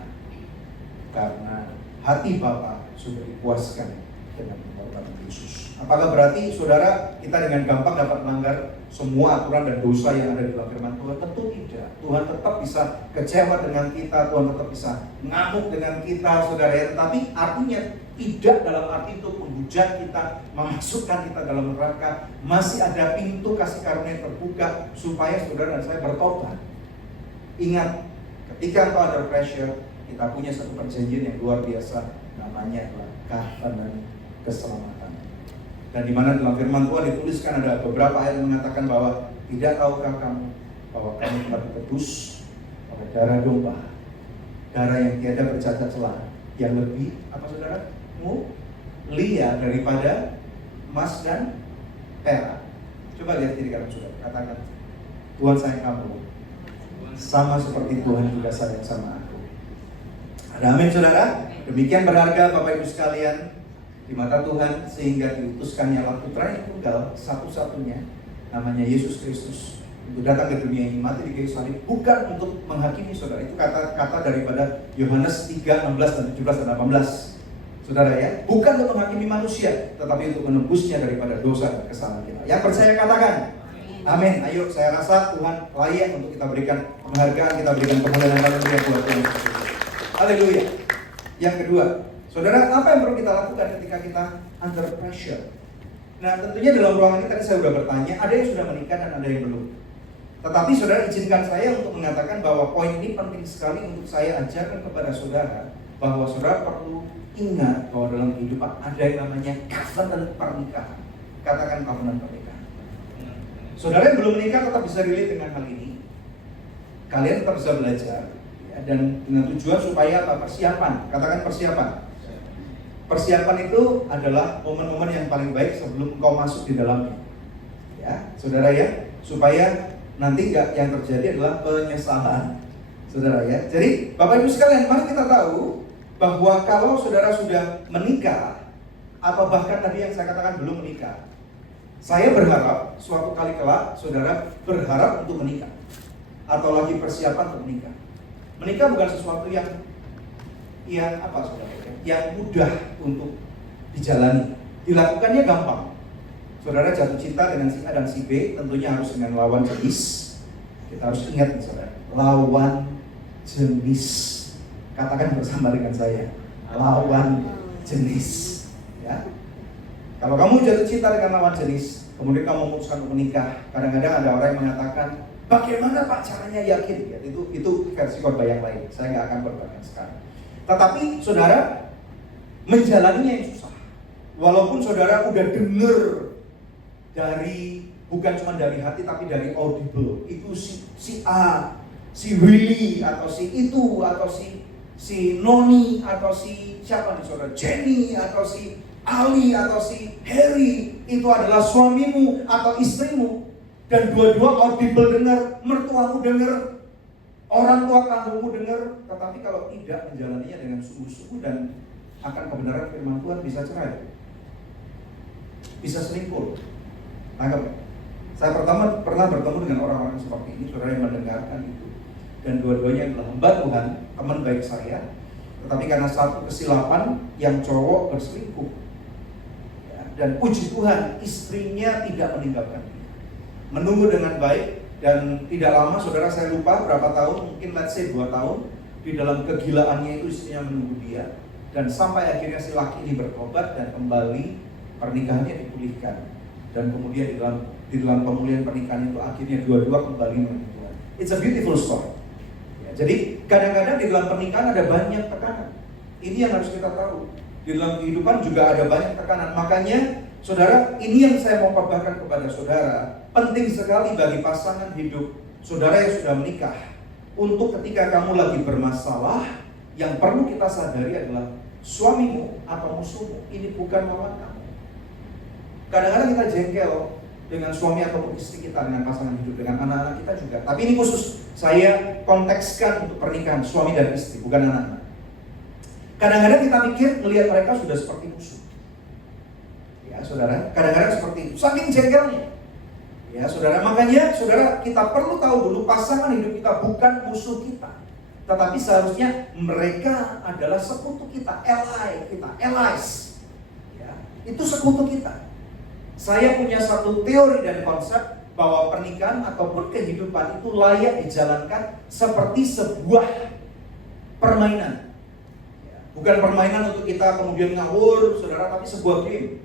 hati Bapa sudah dipuaskan dengan pengorbanan Yesus. Apakah berarti saudara kita dengan gampang dapat melanggar semua aturan dan dosa yang ada di dalam firman Tuhan? Tentu tidak. Tuhan tetap bisa kecewa dengan kita, Tuhan tetap bisa ngamuk dengan kita, saudara ya. Tetapi artinya tidak dalam arti untuk menghujat kita, memasukkan kita dalam neraka. Masih ada pintu kasih karunia terbuka supaya saudara dan saya bertobat. Ingat, ketika engkau under pressure, kita punya satu perjanjian yang luar biasa, namanya adalah covenant keselamatan. Dan di mana dalam firman Tuhan dituliskan ada beberapa ayat yang mengatakan bahwa tidak tahukah kamu bahwa kamu telah ditebus oleh darah domba, darah yang tiada bercacat celah, yang lebih apa saudara? Mulia daripada emas dan perak. Coba lihat diri kamu, saudara, katakan, Tuhan sayang kamu sama seperti Tuhan juga sayang sama aku. Ada amin, saudara. Demikian berharga Bapak Ibu sekalian di mata Tuhan, sehingga diutuskannya putra yang tunggal satu-satunya, namanya Yesus Kristus, untuk datang ke dunia ini, mati di kayu salib, bukan untuk menghakimi saudara. Itu kata daripada Yohanes 3:16 dan 17 dan 18. Saudara ya, bukan untuk menghakimi manusia, tetapi untuk menebusnya daripada dosa dan kesalahan kita. Yang percaya katakan amin. Ayo, saya rasa Tuhan layak untuk kita berikan penghargaan, kita berikan kemuliaan yang paling mulia buat Tuhan. Haleluya. Yang kedua, saudara, apa yang perlu kita lakukan ketika kita under pressure? Nah, tentunya dalam ruangan ini tadi saya sudah bertanya, ada yang sudah menikah dan ada yang belum. Tetapi saudara izinkan saya untuk mengatakan bahwa poin ini penting sekali untuk saya ajarkan kepada saudara, bahwa saudara perlu ingat bahwa dalam kehidupan ada yang namanya covenant pernikahan. Katakan covenant pernikahan. Saudara yang belum menikah tetap bisa relate dengan hal ini. Kalian tetap bisa belajar, ya, dan dengan tujuan supaya apa? Persiapan. Katakan persiapan. Persiapan itu adalah momen-momen yang paling baik sebelum kau masuk di dalamnya. Ya, saudara ya, supaya nanti yang terjadi adalah penyesalan. Saudara ya. Jadi, Bapak Ibu sekalian, mari kita tahu bahwa kalau saudara sudah menikah atau bahkan tadi yang saya katakan belum menikah, saya berharap suatu kali kelak saudara berharap untuk menikah atau lagi persiapan untuk menikah. Menikah bukan sesuatu yang apa saudara? Yang mudah untuk dijalani. Dilakukannya gampang. Saudara jatuh cinta dengan si A dan si B, tentunya harus dengan lawan jenis. Kita harus ingat nih saudara, lawan jenis. Katakan bersama dengan saya, lawan jenis. Ya. Kalau kamu jatuh cinta dengan lawan jenis, kemudian kamu memutuskan untuk menikah, kadang-kadang ada orang yang mengatakan, bagaimana Pak caranya yakin? Ya, itu versi khotbah yang lain. Saya nggak akan berbahagia sekarang. Tetapi saudara menjalaninya yang susah. Walaupun saudara udah dengar dari, bukan cuma dari hati tapi dari audible, itu si A, si Willy, atau si itu, atau si Noni, atau si siapa nih saudara, Jenny, atau si Ali, atau si Harry, itu adalah suamimu atau istrimu, dan dua-dua audible dengar, mertuamu dengar, orang tua kandungmu dengar. Tetapi kalau tidak menjalaninya dengan sungguh-sungguh dan akan kebenaran firman Tuhan, bisa cerai, bisa selingkuh. Tangkap. Saya pernah bertemu dengan orang-orang seperti ini, saudara yang mendengarkan itu, dan dua-duanya adalah hamba Tuhan, teman baik saya. Tetapi karena satu kesilapan, yang cowok berselingkuh, ya, dan puji Tuhan istrinya tidak meninggalkan dia, menunggu dengan baik. Dan tidak lama saudara, saya lupa berapa tahun, mungkin let's say 2 tahun, di dalam kegilaannya itu istrinya menunggu dia, dan sampai akhirnya si laki ini bertobat dan kembali pernikahannya dipulihkan. Dan kemudian di dalam pemulihan pernikahan itu akhirnya dua-dua kembali menemui Tuhan. It's a beautiful story. Ya, jadi kadang-kadang di dalam pernikahan ada banyak tekanan. Ini yang harus kita tahu. Di dalam kehidupan juga ada banyak tekanan. Makanya saudara, ini yang saya mau khotbahkan kepada saudara. Penting sekali bagi pasangan hidup saudara yang sudah menikah, untuk ketika kamu lagi bermasalah, yang perlu kita sadari adalah suamimu atau musuhmu ini bukan lawan kamu. Kadang-kadang kita jengkel dengan suami ataupun istri kita, dengan pasangan hidup, dengan anak-anak kita juga. Tapi ini khusus saya kontekskan untuk pernikahan suami dan istri, bukan anak-anak. Kadang-kadang kita pikir melihat mereka sudah seperti musuh. Ya saudara, kadang-kadang seperti itu, saking jengkelnya. Ya saudara, makanya saudara, kita perlu tahu dulu pasangan hidup kita bukan musuh kita, tetapi seharusnya mereka adalah sekutu kita, allies. Ya, itu sekutu kita. Saya punya satu teori dan konsep bahwa pernikahan ataupun kehidupan itu layak dijalankan seperti sebuah permainan. Ya, bukan permainan untuk kita kemudian ngawur, saudara, tapi sebuah game.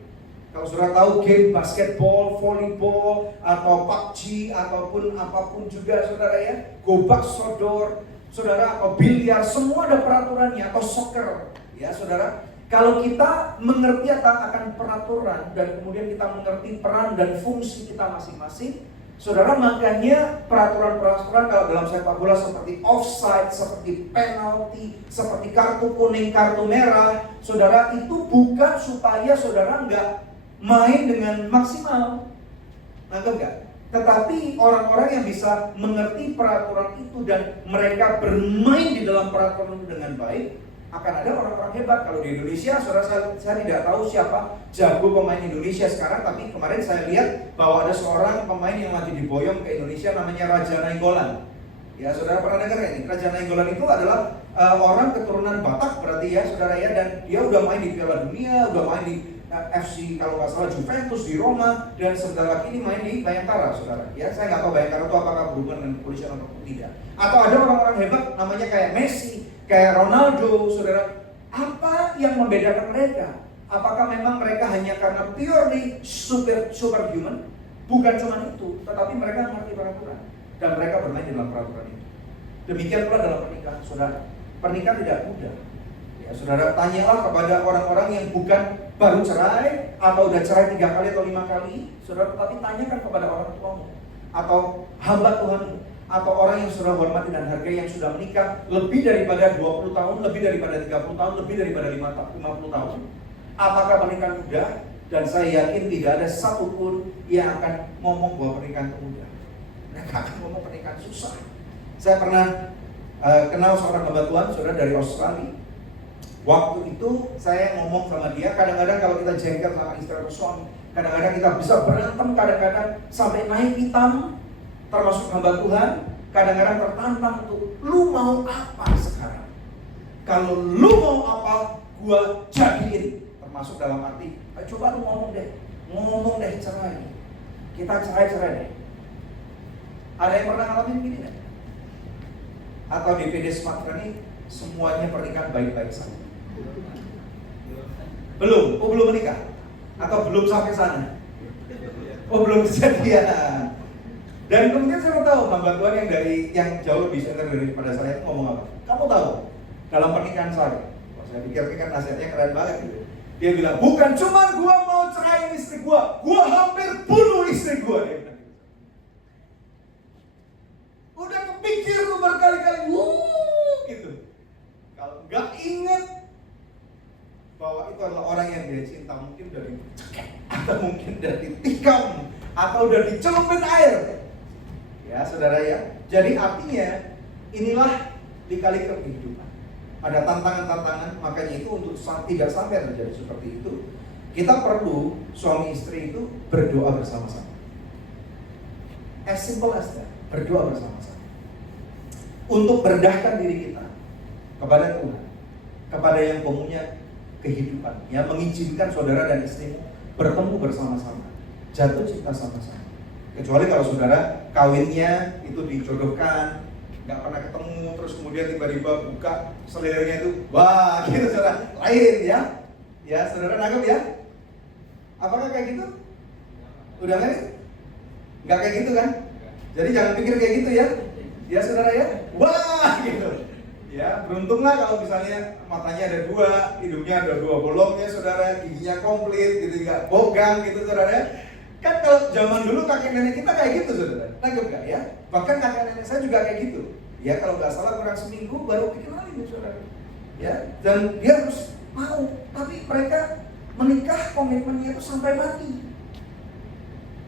Kalau saudara tahu game basketball, volleyball, atau PUBG, ataupun apapun juga saudara ya, gobak sodor, saudara, atau biliar, semua ada peraturannya, atau soccer, ya saudara. Kalau kita mengerti akan peraturan dan kemudian kita mengerti peran dan fungsi kita masing-masing, saudara, makanya peraturan-peraturan kalau dalam sepak bola seperti offside, seperti penalti, seperti kartu kuning, kartu merah, saudara, itu bukan supaya saudara nggak main dengan maksimal, anggap nggak? Tetapi orang-orang yang bisa mengerti peraturan itu dan mereka bermain di dalam peraturan itu dengan baik, akan ada orang-orang hebat. Kalau di Indonesia, saudara, saya tidak tahu siapa jago pemain Indonesia sekarang, tapi kemarin saya lihat bahwa ada seorang pemain yang lagi diboyong ke Indonesia, namanya Raja Nainggolan. Ya, saudara pernah dengar ini? Raja Nainggolan itu adalah orang keturunan Batak berarti ya, saudara ya, dan dia udah main di Piala Dunia, udah main di FC kalau nggak salah Juventus, di Roma, dan sebentar lagi ini main di Bayangkara, saudara. Ya, saya nggak tahu Bayangkara itu apakah berhubungan dengan kepolisian atau tidak. Atau ada orang-orang hebat namanya kayak Messi, kayak Ronaldo, saudara. Apa yang membedakan mereka? Apakah memang mereka hanya karena purely superhuman? Bukan cuma itu, tetapi mereka mengerti peraturan dan mereka bermain dalam peraturan itu. Demikian pula dalam pernikahan, saudara. Pernikahan tidak mudah. Ya, saudara, tanyalah kepada orang-orang yang bukan baru cerai atau udah cerai 3 kali atau 5 kali, saudara, tetapi tanyakan kepada orang tuamu atau hamba Tuhanmu atau orang yang saudara hormati dan hargai yang sudah menikah lebih daripada 20 tahun, lebih daripada 30 tahun, lebih daripada 50 tahun. Apakah pernikahan mudah? Dan saya yakin tidak ada satupun yang akan ngomong bahwa pernikahan itu mudah. Mereka akan ngomong pernikahan susah. Saya pernah kenal seorang hamba Tuhan, saudara, dari Australia. Waktu itu saya ngomong sama dia, kadang-kadang kalau kita jengkel sama istri atau suami, kadang-kadang kita bisa berantem, kadang-kadang sampai naik hitam, termasuk hamba Tuhan. Kadang-kadang tertantang untuk, lu mau apa sekarang? Kalau lu mau apa, gua jadiin. Termasuk dalam arti, coba lu ngomong deh cerai. Kita cerai deh. Ada yang pernah ngalamin gini deh? Atau di PD Smartfren ini semuanya pernikahan baik-baik saja? Belum? Oh, belum menikah? Atau belum sampai sana? Oh, belum kejadian. Dan kemudian saya tahu hamba Tuhan yang jauh lebih senior daripada saya itu ngomong apa? Kamu tahu dalam pernikahan saya? Saya pikir kan nasihatnya keren banget gitu. Dia bilang, bukan cuma gua mau ceraiin istri gua hampir bunuh istri gua. Dia bilang, udah kepikir lu berkali-kali, gitu. Kalau nggak ingat bahwa itu adalah orang yang dia cinta, mungkin udah dicekek, atau mungkin udah ditikam, atau udah dicelupin air. Ya, saudara ya. Jadi artinya inilah lika-liku kehidupan. Ada tantangan-tantangan, makanya itu untuk tidak sampai terjadi seperti itu, kita perlu suami istri itu berdoa bersama-sama. As simple as that, berdoa bersama-sama. Untuk berdahkan diri kita kepada Tuhan, kepada yang punya kehidupan, yang mengizinkan saudara dan istrimu bertemu bersama-sama, jatuh cinta sama-sama. Kecuali kalau saudara kawinnya itu dijodohkan, nggak pernah ketemu, terus kemudian tiba-tiba buka selirnya itu, wah gitu saudara, lain ya. Ya saudara nangkep ya? Apakah kayak gitu? Udah kan? Nggak kayak gitu kan? Jadi jangan pikir kayak gitu ya. Ya saudara ya, wah gitu. Ya beruntunglah kalau misalnya matanya ada 2, hidungnya ada 2 bolongnya saudara, giginya komplit gitu, nggak bogang gitu saudara. Kan kalau zaman dulu kakek nenek kita kayak gitu saudara, nangkep nggak ya? Bahkan kakek nenek saya juga kayak gitu. Ya kalau nggak salah kurang seminggu baru dikenalin saudara. Ya dan dia harus mau, tapi mereka menikah komitmennya itu sampai mati.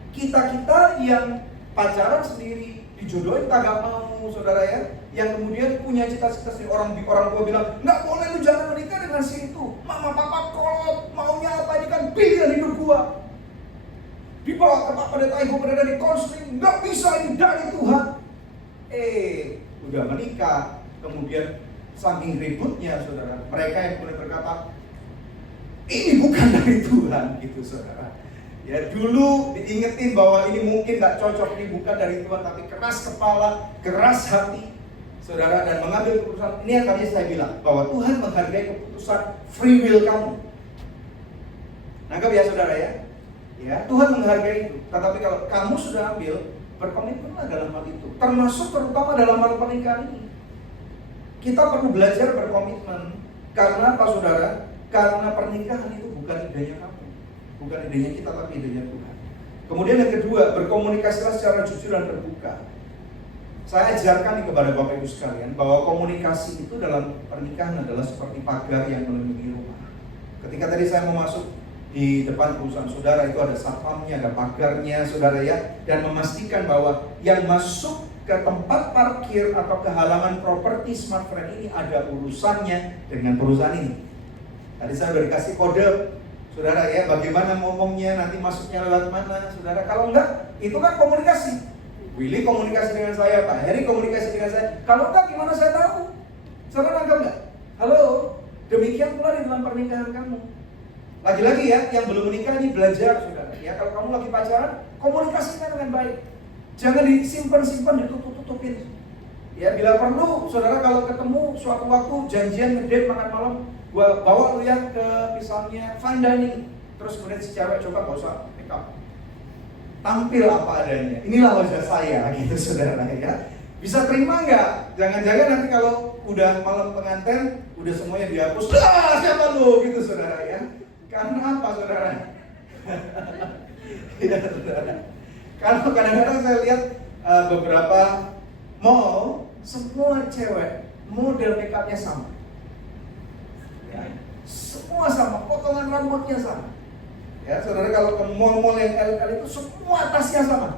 Kita yang pacaran sendiri dijodohin kagak mau saudara ya, yang kemudian punya cita-cita sendiri. Orang tua bilang nggak boleh, lu jangan menikah dengan si itu, mama papa kolot, maunya apa, ini kan pilihan hidup gua. Dibawa ke Pak Pendeta, ibu pendeta di konseling, nggak bisa, ini dari Tuhan. Udah menikah, kemudian saking ributnya saudara, mereka yang boleh berkata ini bukan dari Tuhan gitu saudara. Ya dulu diingetin bahwa ini mungkin nggak cocok, ini bukan dari Tuhan, tapi keras kepala, keras hati saudara, dan mengambil keputusan. Ini yang tadi saya bilang bahwa Tuhan menghargai keputusan free will kamu. Nangkep ya saudara ya? Ya, Tuhan menghargai itu. Tetapi kalau kamu sudah ambil, berkomitmenlah dalam hal itu. Termasuk terutama dalam hal pernikahan ini. Kita perlu belajar berkomitmen. Karena apa saudara? Karena pernikahan itu bukan idenya kamu, bukan idenya kita, tapi idenya Tuhan. Kemudian yang kedua, berkomunikasilah secara jujur dan terbuka. Saya ajarkan kepada Bapak Ibu sekalian bahwa komunikasi itu dalam pernikahan adalah seperti pagar yang melindungi rumah. Ketika tadi saya mau masuk di depan perusahaan saudara, itu ada satpamnya, ada pagarnya saudara ya, dan memastikan bahwa yang masuk ke tempat parkir atau ke halaman properti Smartfren ini ada urusannya dengan perusahaan ini. Tadi saya sudah dikasih kode saudara ya, bagaimana ngomongnya, nanti masuknya lewat mana saudara. Kalau enggak, itu kan komunikasi. Willy komunikasi dengan saya, Pak Heri komunikasi dengan saya. Kalau enggak, gimana saya tahu? Saudara anggap enggak? Halo, demikian pula di dalam pernikahan kamu. Lagi-lagi ya, yang belum menikah ini belajar saudara ya. Kalau kamu lagi pacaran, komunikasikan dengan baik. Jangan disimpan-simpan, ditutup-tutupin. Ya, bila perlu, saudara kalau ketemu suatu waktu janjian ngedate makan malam, gua bawa lu ya ke misalnya fine dining. Terus kemudian si cewek coba gak usah make up, tampil apa adanya. Inilah wajah saya, gitu saudara ya. Bisa terima nggak? Jangan-jangan nanti kalau udah malam pengantin, udah semuanya dihapus. Siapa lu? Gitu saudara ya. Karena apa saudara? Ya saudara. Karena kadang-kadang saya lihat beberapa mall, semua cewek model make upnya sama. Ya, semua sama, potongan rambutnya sama. Ya, saudara kalau ke mall-mall yang elit-elit itu semua tasnya sama.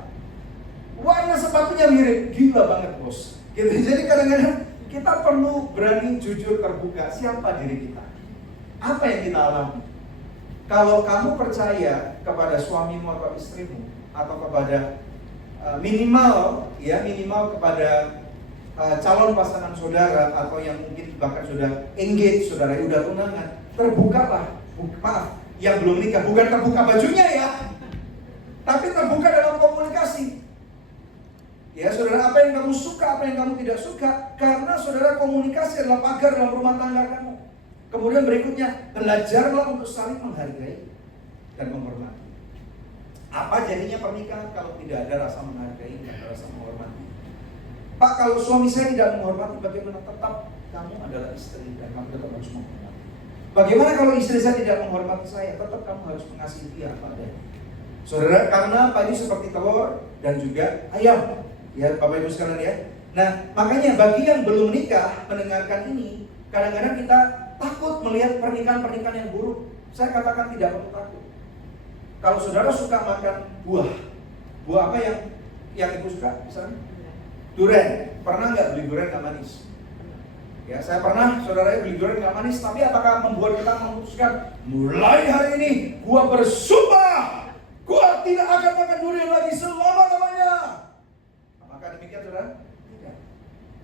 Warna sepatunya mirip, gila banget bos. Gitu. Jadi kadang-kadang kita perlu berani jujur terbuka siapa diri kita. Apa yang kita alami. Kalau kamu percaya kepada suamimu atau istrimu atau kepada minimal kepada calon pasangan saudara atau yang mungkin bahkan sudah engage, saudara udah tunangan, terbukalah. Maaf, yang belum nikah bukan terbuka bajunya ya, tapi terbuka dalam komunikasi. Ya, saudara, apa yang kamu suka, apa yang kamu tidak suka, karena saudara komunikasi adalah pagar dalam rumah tangga kamu. Kemudian berikutnya, belajarlah untuk saling menghargai dan menghormati. Apa jadinya pernikahan kalau tidak ada rasa menghargai dan rasa menghormati? Pak, kalau suami saya tidak menghormati, bagaimana? Tetap kamu adalah istri dan kamu tetap harus menghormati. Bagaimana kalau istri saya tidak menghormati saya? Tetap kamu harus mengasihi dia apa adanya. Saudara, karena apa ini seperti telur dan juga ayam. Ya, Bapak Ibu sekalian ya. Nah, makanya bagi yang belum menikah mendengarkan ini, kadang-kadang kita takut melihat pernikahan-pernikahan yang buruk. Saya katakan tidak perlu takut. Kalau saudara suka makan buah apa yang ibu suka? Misalnya durian. Pernah nggak beli durian nggak manis? Ya, saya pernah, saudara beli durian nggak manis. Tapi apakah membuat kita memutuskan mulai hari ini gua bersumpah, gua tidak akan makan durian lagi selama-lamanya? Apakah demikian, saudara? Tidak.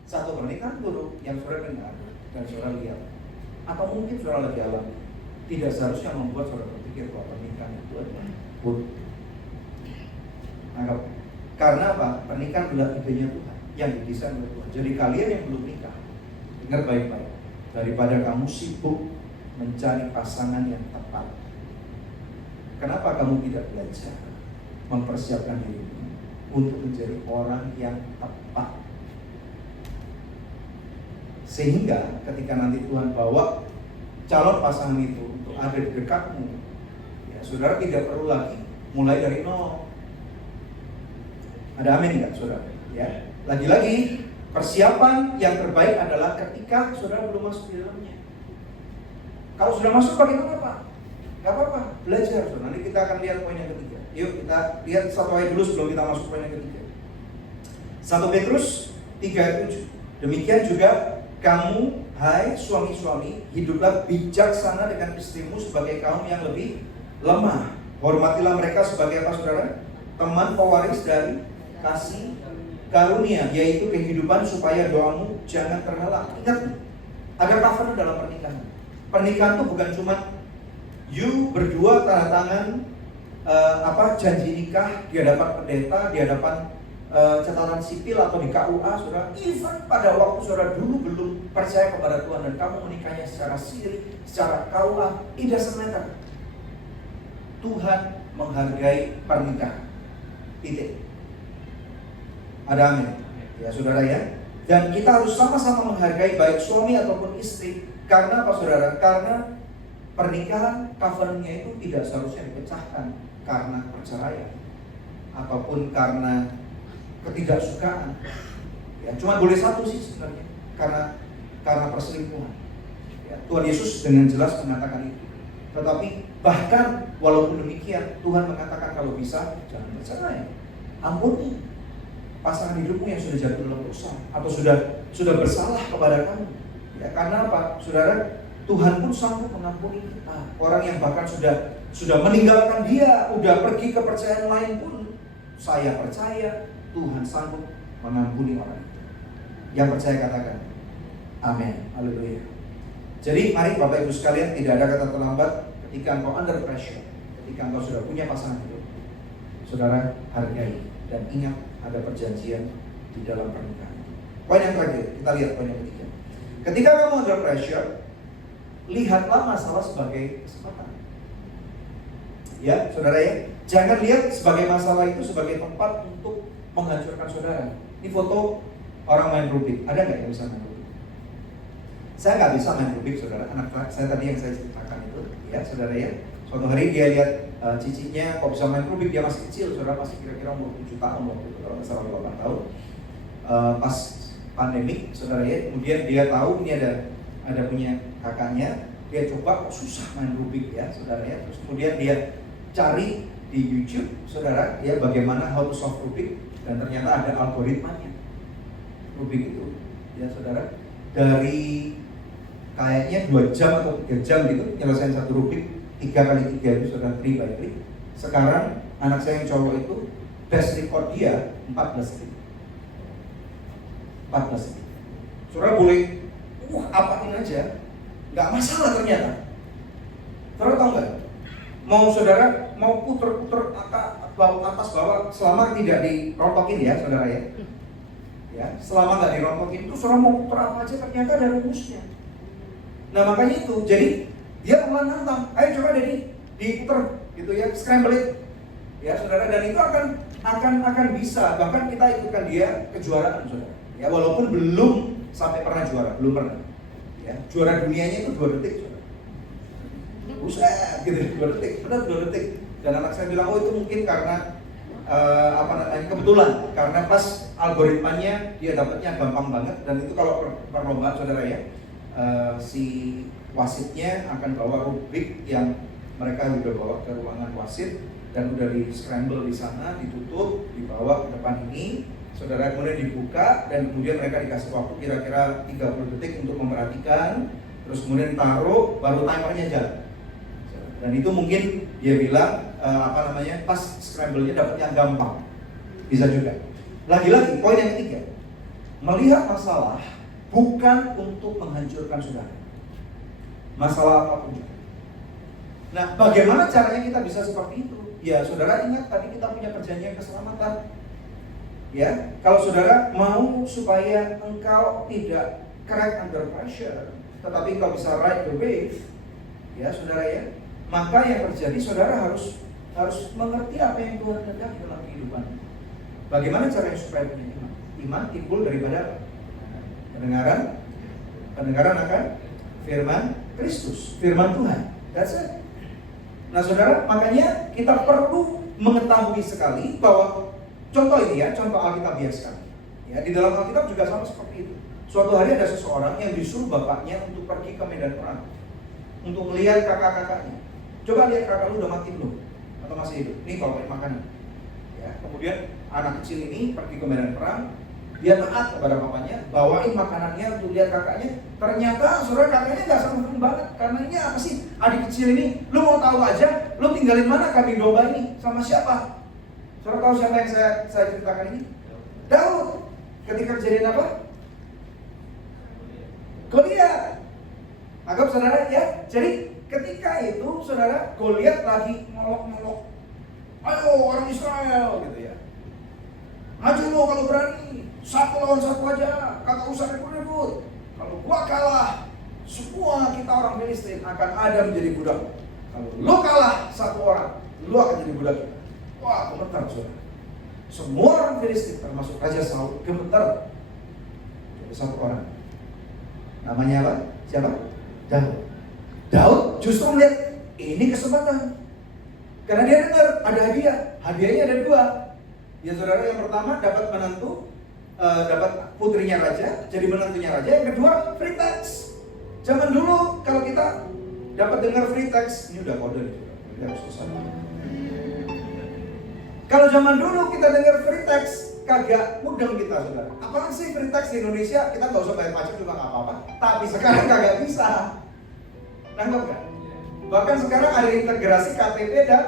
Satu pernikahan buruk yang saudara dengar dan saudara lihat, atau mungkin saudara lebih alami, tidak seharusnya membuat saudara berpikir bahwa pernikahan itu adalah buruk. Anggap. Karena apa? Pernikahan adalah idenya Tuhan yang didesain oleh Tuhan. Jadi kalian yang belum nikah, dengar baik-baik. Daripada kamu sibuk mencari pasangan yang tepat, kenapa kamu tidak belajar mempersiapkan dirimu untuk menjadi orang yang tepat? Sehingga ketika nanti Tuhan bawa calon pasangan itu untuk ada di dekatmu, ya, saudara tidak perlu lagi mulai dari nol. Ada amin enggak, saudara? Ya. Lagi-lagi persiapan yang terbaik adalah ketika saudara belum masuk di dalamnya. Kalau sudah masuk bagaimana Pak? Gak apa-apa, belajar. So, nanti kita akan lihat poin yang ketiga. Yuk kita lihat satu ayat dulu sebelum kita masuk poin yang ketiga. 1 Petrus 3:7. Demikian juga kamu, hai suami-suami, hiduplah bijaksana dengan istrimu sebagai kaum yang lebih lemah. Hormatilah mereka sebagai apa, saudara? Teman pewaris dari kasih karunia, yaitu kehidupan, supaya doamu jangan terhalang. Ingat, ada covenant dalam pernikahan. Pernikahan itu bukan cuma you berdua tanda tangan janji nikah di hadapan pendeta, di hadapan catatan sipil atau di KUA, saudara. Even pada waktu saudara dulu belum percaya kepada Tuhan dan kamu menikahnya secara siri, secara KUA, tidak semata. Tuhan menghargai pernikahan. Titik. Ada amin. Ya saudara ya. Dan kita harus sama-sama menghargai baik suami ataupun istri. Karena apa, saudara? Karena pernikahan covenantnya itu tidak seharusnya dipecahkan karena perceraian ataupun karena ketidaksukaan. Ya, cuma boleh satu sih sebenarnya, karena perselingkuhan. Ya, Tuhan Yesus dengan jelas mengatakan itu. Tetapi bahkan walaupun demikian, Tuhan mengatakan kalau bisa jangan bercerai. Ampuni pasangan hidupmu yang sudah jatuh dalam dosa atau sudah bersalah kepada kamu. Ya, karena apa, saudara? Tuhan pun sanggup mengampuni kita. Orang yang bahkan sudah meninggalkan dia, udah pergi ke kepercayaan lain pun, saya percaya Tuhan sanggup mengampuni orang itu. Yang percaya katakan amin. Haleluya. Jadi mari Bapak Ibu sekalian, tidak ada kata terlambat ketika engkau under pressure, ketika engkau sudah punya pasangan hidup. Saudara, hargai dan ingat ada perjanjian di dalam pernikahan. Poin yang terakhir, kita lihat poin yang ketiga. Ketika kamu under pressure, lihatlah masalah sebagai kesempatan. Ya, saudara ya, jangan lihat sebagai masalah itu sebagai tempat untuk menghancurkan saudara. Ini foto orang main Rubik. Ada nggak yang bisa main Rubik? Saya nggak bisa main Rubik, saudara. Anak saya tadi yang saya ceritakan itu, ya, saudara ya. Suatu hari dia lihat cicitnya kok bisa main Rubik, dia masih kecil, saudara, masih kira-kira umur 7 tahun waktu itu, kalau nggak salah 8 tahun. Pas pandemik, saudara ya, kemudian dia tahu ini ada punya kakaknya, dia coba kok susah main Rubik ya, saudara ya. Terus kemudian dia cari di YouTube, saudara ya, bagaimana how to solve Rubik, dan ternyata ada algoritmanya Rubik itu, ya saudara. Dari kayaknya 2 jam atau 3 jam gitu nyelesain satu Rubik, 3x3 itu saudara, 3x3. Sekarang anak saya yang cowok itu best record dia 14 detik. 14 detik. Saudara boleh apain aja, nggak masalah ternyata. Saudara tahu nggak? Mau saudara mau puter-puter atas bawah selama tidak dirontokin ya, saudara ya. Ya, selama nggak dirontokin itu saudara mau puter apa aja ternyata ada rumusnya. Nah makanya itu, jadi dia pelan nantang, ayo coba dari diputer gitu ya, scramble it, ya saudara, dan itu akan bisa, bahkan kita ikutkan dia kejuaraan, saudara. Ya walaupun belum sampai pernah juara, belum pernah. Ya, juara dunianya itu 2 detik, saudara. Buset, gitu 2 detik, benar 2 detik. Dan anak saya bilang, oh itu mungkin karena kebetulan, karena pas algoritmanya dia dapatnya gampang banget, dan itu kalau perlombaan, saudara ya. Si wasitnya akan bawa Rubik yang mereka udah bawa ke ruangan wasit dan udah di scramble di sana, ditutup, dibawa ke depan ini, saudara, kemudian dibuka dan kemudian mereka dikasih waktu kira-kira 30 detik untuk memperhatikan, terus kemudian taruh, baru timernya jalan. Dan itu mungkin dia bilang pas scramble-nya dapat yang gampang, bisa juga. Lagi-lagi poin yang ketiga, melihat masalah bukan untuk menghancurkan saudara. Masalah apapun juga. Nah, bagaimana caranya kita bisa seperti itu? Ya, saudara ingat tadi kita punya perjanjian keselamatan. Ya, kalau saudara mau supaya engkau tidak crack under pressure, tetapi engkau bisa ride the wave, ya saudara ya, maka yang terjadi saudara harus mengerti apa yang Tuhan kehendaki dalam kehidupan. Bagaimana caranya supaya punya iman? Iman timbul daripada pendengaran akan firman Kristus, firman Tuhan. That's it. Nah saudara, makanya kita perlu mengetahui sekali bahwa contoh ini ya, contoh Alkitabiah sekali. Ya, di dalam Alkitab juga sama seperti itu. Suatu hari ada seseorang yang disuruh bapaknya untuk pergi ke medan perang, untuk melihat kakak-kakaknya. Coba lihat kakak lu udah mati belum? Atau masih hidup? Nih bawain makanan. Ya, kemudian anak kecil ini pergi ke medan perang. Dia taat kepada bapaknya, bawain makanannya untuk lihat kakaknya. Ternyata saudara, kakaknya gak seneng banget. Karena ini apa sih? Adik kecil ini, lu mau tahu aja, lu tinggalin mana kambing domba ini? Sama siapa? Saudara tahu siapa yang saya ceritakan ini? Daud. Ketika kejadian apa? Goliat. Anggap saudara ya. Jadi ketika itu saudara, Goliat lagi ngolok-ngolok, ayo orang Israel gitu ya, maju lo kalau berani, 1 lawan 1 aja, kagak usah ribut-ribut. Kalau gua kalah, semua kita orang Filistin akan ada menjadi budak. Kalau lo kalah 1 orang, lo akan jadi budak kita. Wah, gemetar saudara. Semua orang Filistin termasuk Raja Saul gemetar. Jadi 1 orang. Namanya apa? Siapa? Daud. Daud justru melihat ini kesempatan. Karena dia dengar ada hadiah. Hadiahnya ada 2. Ya saudara, yang pertama dapat menantu, dapat putrinya raja, jadi menantunya raja. Yang kedua free text. Zaman dulu kalau kita dapat dengar free text, ini udah kode nih, udah susah. Kalau zaman dulu kita dengar free text, kagak mudeng kita saudara. Apalagi sih free text di Indonesia, kita nggak usah bayar pajak juga nggak apa-apa. Tapi sekarang kagak bisa. Nangkep kan? Bahkan sekarang ada integrasi KTP dan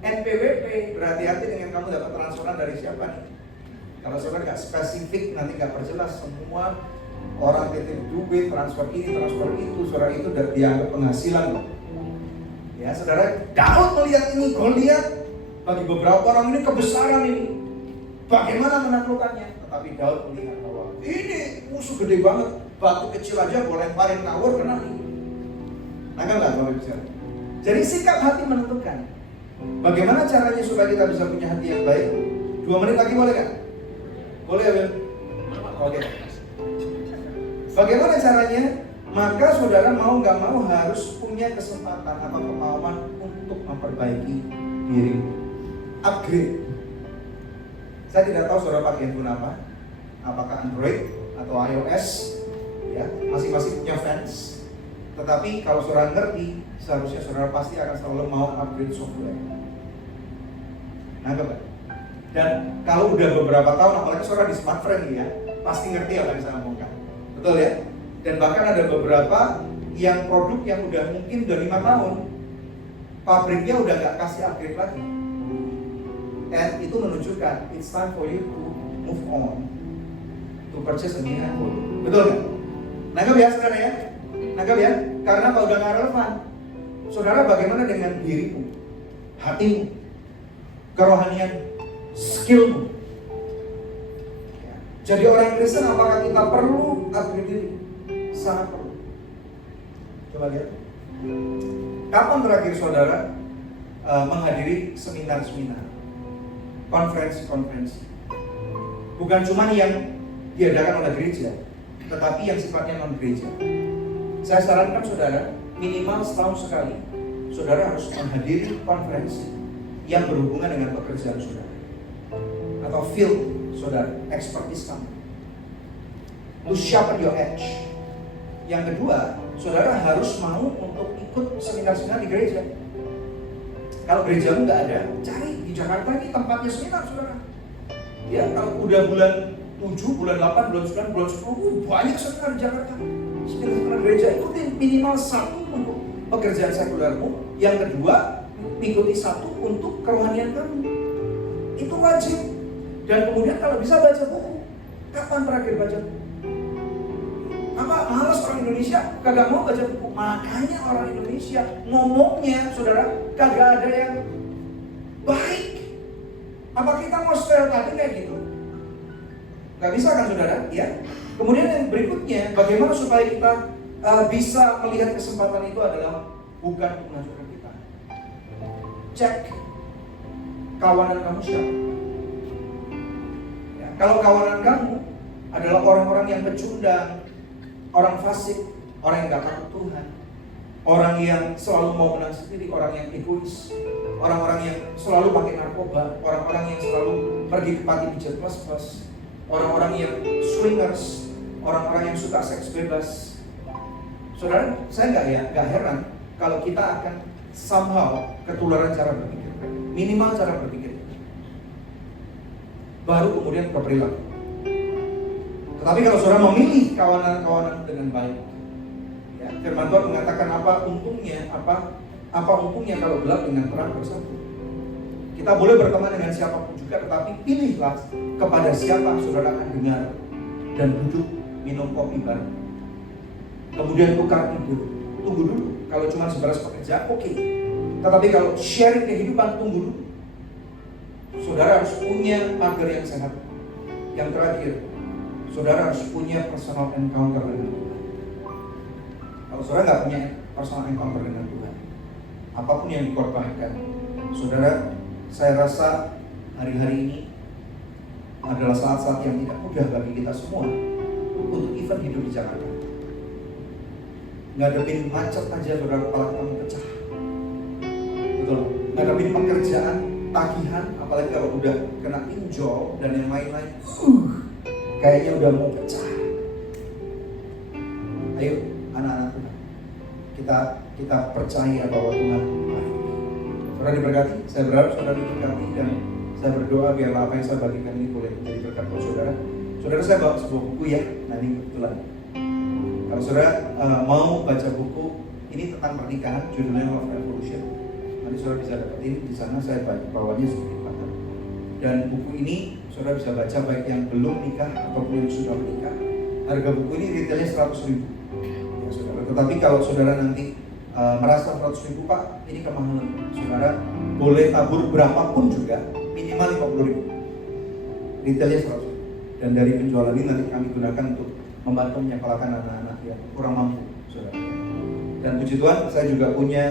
NPWP. Berhati-hati dengan kamu dapat transferan dari siapa nih. Kalau saudara nggak spesifik, nanti nggak perjelas, semua orang titip duit, transfer ini, transfer itu, saudara itu udah dianggap penghasilan loh. Ya saudara, Daud melihat ini, Goliat bagi beberapa orang ini kebesaran ini. Bagaimana menaklukkannya? Tapi Daud melihat bahwa ini musuh gede banget, batu kecil aja boleh lemparin tower kena nih. Nangkap nggak Bapak Ibu? Jadi sikap hati menentukan. Bagaimana caranya supaya kita bisa punya hati yang baik? 2 menit lagi boleh kan? Boleh ya, Bel? Oke. Bagaimana caranya? Maka saudara mau nggak mau harus punya kesempatan atau kemauan untuk memperbaiki diri, upgrade. Saya tidak tahu saudara pakai handphone apa, apakah Android atau iOS, ya masing-masing punya fans. Tetapi kalau saudara ngerti, seharusnya saudara pasti akan selalu mau upgrade software. Nangkep kan? Dan kalau udah beberapa tahun, apalagi saudara di smartphone ya, pasti ngerti apa yang saya ngomongkan. Betul ya? Dan bahkan ada beberapa yang produk yang udah mungkin udah 5 tahun, pabriknya udah nggak kasih upgrade lagi. And itu menunjukkan it's time for you to move on, to purchase a new handphone. Betul nggak? Nangkep ya saudara ya? Nangkep ya? Karena kalau udah nggak relevan, saudara bagaimana dengan dirimu, hatimu, kerohanian, skillmu? Ya. Jadi orang Kristen apakah kita perlu upgrade diri? Sangat perlu. Coba lihat. Kapan terakhir saudara menghadiri seminar-seminar, konferensi-konferensi? Bukan cuma yang diadakan oleh gereja, tetapi yang sifatnya non-gereja. Saya sarankan saudara, minimal setahun sekali, saudara harus menghadiri konferensi yang berhubungan dengan pekerjaan saudara atau field saudara, expertise kamu. To sharpen your edge. Yang kedua, saudara harus mau untuk ikut seminar-seminar di gereja. Kalau gerejamu nggak ada, cari di Jakarta ini tempatnya seminar saudara. Ya, kalau udah bulan 7, bulan 8, bulan 9, bulan 10, banyak seminar di Jakarta. Seminar gereja ikutin minimal 1 untuk pekerjaan sekulermu. Yang kedua, ikuti 1 untuk kerohanian kamu. Itu wajib. Dan kemudian kalau bisa baca buku. Kapan terakhir baca buku? Apa malas orang Indonesia kagak mau baca buku? Makanya orang Indonesia ngomongnya saudara kagak ada yang baik. Apa kita mau stereotipin kayak gitu? Gak bisa kan saudara? Ya. Kemudian yang berikutnya, bagaimana supaya kita bisa melihat kesempatan itu adalah bukan menghancurkan kita. Cek kawanan kamu siapa. Ya, kalau kawanan kamu adalah orang-orang yang pecundang, orang fasik, orang yang gak takut Tuhan, orang yang selalu mau menang sendiri, orang yang egois, orang-orang yang selalu pakai narkoba, orang-orang yang selalu pergi ke panti pijat plus-plus, orang-orang yang swingers, orang-orang yang suka seks bebas. Saudara, saya nggak heran kalau kita akan somehow ketularan cara berpikir, minimal cara berpikir, baru kemudian ke perilaku. Tetapi kalau saudara memilih kawanan-kawanan dengan baik, ya, firman Tuhan mengatakan apa untungnya kalau gelap dengan terang bersatu. Kita boleh berteman dengan siapapun juga, tetapi pilihlah kepada siapa saudara akan dengar dan duduk minum kopi bareng. Kemudian tukar ide, tunggu dulu. Kalau cuma sebatas pekerja, oke. Tetapi kalau sharing kehidupan, tunggu dulu. Saudara harus punya pagar yang sehat. Yang terakhir, saudara harus punya personal encounter dengan Tuhan. Kalau saudara nggak punya personal encounter dengan Tuhan, apapun yang dikorbankan, saudara, saya rasa hari-hari ini adalah saat-saat yang tidak mudah bagi kita semua untuk even hidup di Jakarta. Ngadepin macet aja saudara, kepala kita mau pecah. Betul. Ngadepin pekerjaan, tagihan, apalagi kalau udah kena pinjol dan yang lain-lain, kayaknya udah mau pecah. Ayo anak-anak Tuhan, kita percaya bahwa Tuhan baik. Saudara diberkati, saya berharap saudara diberkati dan saya berdoa biarlah apa yang saya bagikan ini boleh menjadi berkat buat saudara. Saudara, saya bawa sebuah buku ya, nanti kebetulan. Kalau saudara mau baca buku ini tentang pernikahan, judulnya Love Revolution. Nanti saudara bisa dapetin di sana, saya bawanya sedikit banget. Dan buku ini saudara bisa baca baik yang belum nikah ataupun yang sudah menikah. Harga buku ini retailnya 100.000. Ya, saudara. Tetapi kalau saudara nanti merasa 100.000 Pak, ini kemahalan, saudara boleh tabur berapapun juga, minimal 50.000. Retailnya 100.000. Dan dari penjualan ini nanti kami gunakan untuk membantu menyekolahkan anak-anak yang kurang mampu, saudara. Dan puji Tuhan, saya juga punya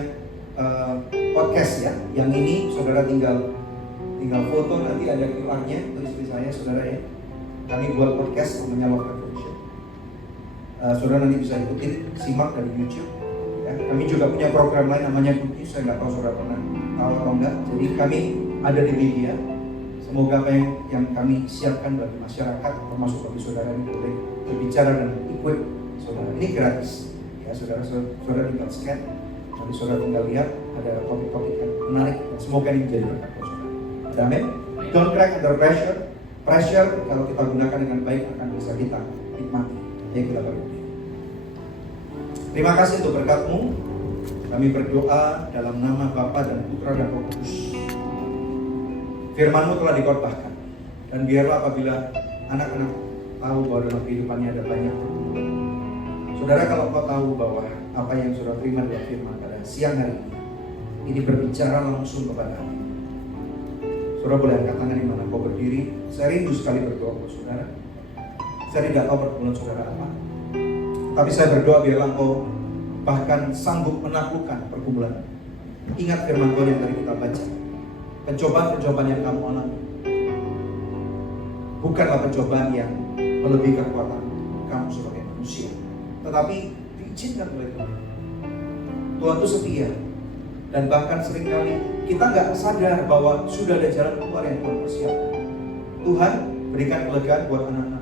podcast ya. Yang ini saudara tinggal foto, nanti ada QR-nya untuk istri saya, saudara ya. Kami buat podcast namanya Love Revolution. Saudara nanti bisa ikutin, simak dari YouTube. Ya. Kami juga punya program lain namanya Good News. Saya nggak tahu saudara pernah tahu atau enggak. Jadi kami ada di media. Semoga apa yang kami siapkan bagi masyarakat, termasuk bagi saudara ini boleh berbicara dan ikut saudara. Ini gratis. Ya, saudara tinggal scan, nanti saudara tinggal lihat ada topik-topik yang menarik. Dan semoga ini menjadi berkat buat saudara. Amin. Don't crack under pressure. Pressure kalau kita gunakan dengan baik akan bisa kita nikmati. Ayo kita berdoa. Terima kasih untuk berkat-Mu. Kami berdoa dalam nama Bapa dan Putra dan Roh Kudus. Firman-Mu telah dikhotbahkan. Dan biarlah apabila anak-anak tahu bahwa dalam kehidupannya ada banyak pergumulan. Saudara, kalau kau tahu bahwa apa yang saudara terima dalam firman pada siang hari ini berbicara langsung kepada hati. Saudara boleh angkat tangan di mana kau berdiri. Saya rindu sekali berdoa untuk saudara. Saya tidak tahu pergumulan saudara apa, tapi saya berdoa biarlah kau bahkan sanggup menaklukkan pergumulan. Ingat firman Tuhan yang tadi kita baca. Pencobaan-pencobaan yang kamu alami bukanlah pencobaan yang melebihi kekuatan kamu sebagai manusia, tetapi diizinkan oleh Tuhan. Tuhan itu setia. Dan bahkan seringkali kita nggak sadar bahwa sudah ada jalan keluar yang Tuhan persiapkan. Tuhan berikan kelegaan buat anak-anak.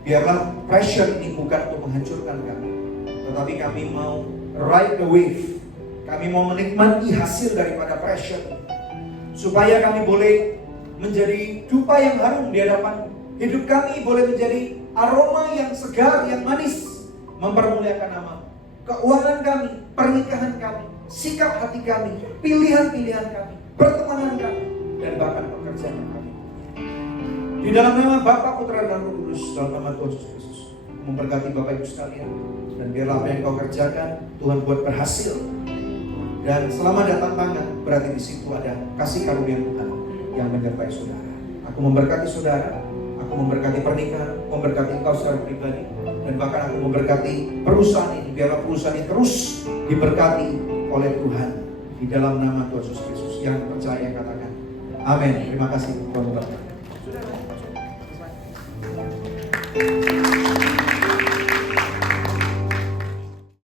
Biarlah pressure ini bukan untuk menghancurkan kami, tetapi kami mau ride the wave. Kami mau menikmati hasil daripada pressure ini, supaya kami boleh menjadi dupa yang harum di hadapan. Hidup kami boleh menjadi aroma yang segar, yang manis, mempermuliakan nama. Keuangan kami, pernikahan kami, sikap hati kami, pilihan-pilihan kami, pertemanan kami, dan bahkan pekerjaan kami. Di dalam nama Bapa, Putra, dan Roh Kudus, dalam nama Tuhan Yesus Kristus, memberkati Bapak Ibu sekalian. Dan biarlah apa yang kau kerjakan, Tuhan buat berhasil. Dan selama ada tantangan, berarti di situ ada kasih karunia Tuhan yang menyertai saudara. Aku memberkati saudara, aku memberkati pernikahan, memberkati engkau secara pribadi, dan bahkan aku memberkati perusahaan ini. Biarlah perusahaan ini terus diberkati oleh Tuhan di dalam nama Tuhan Yesus Kristus. Yang percaya katakan amin. Terima kasih Tuhan.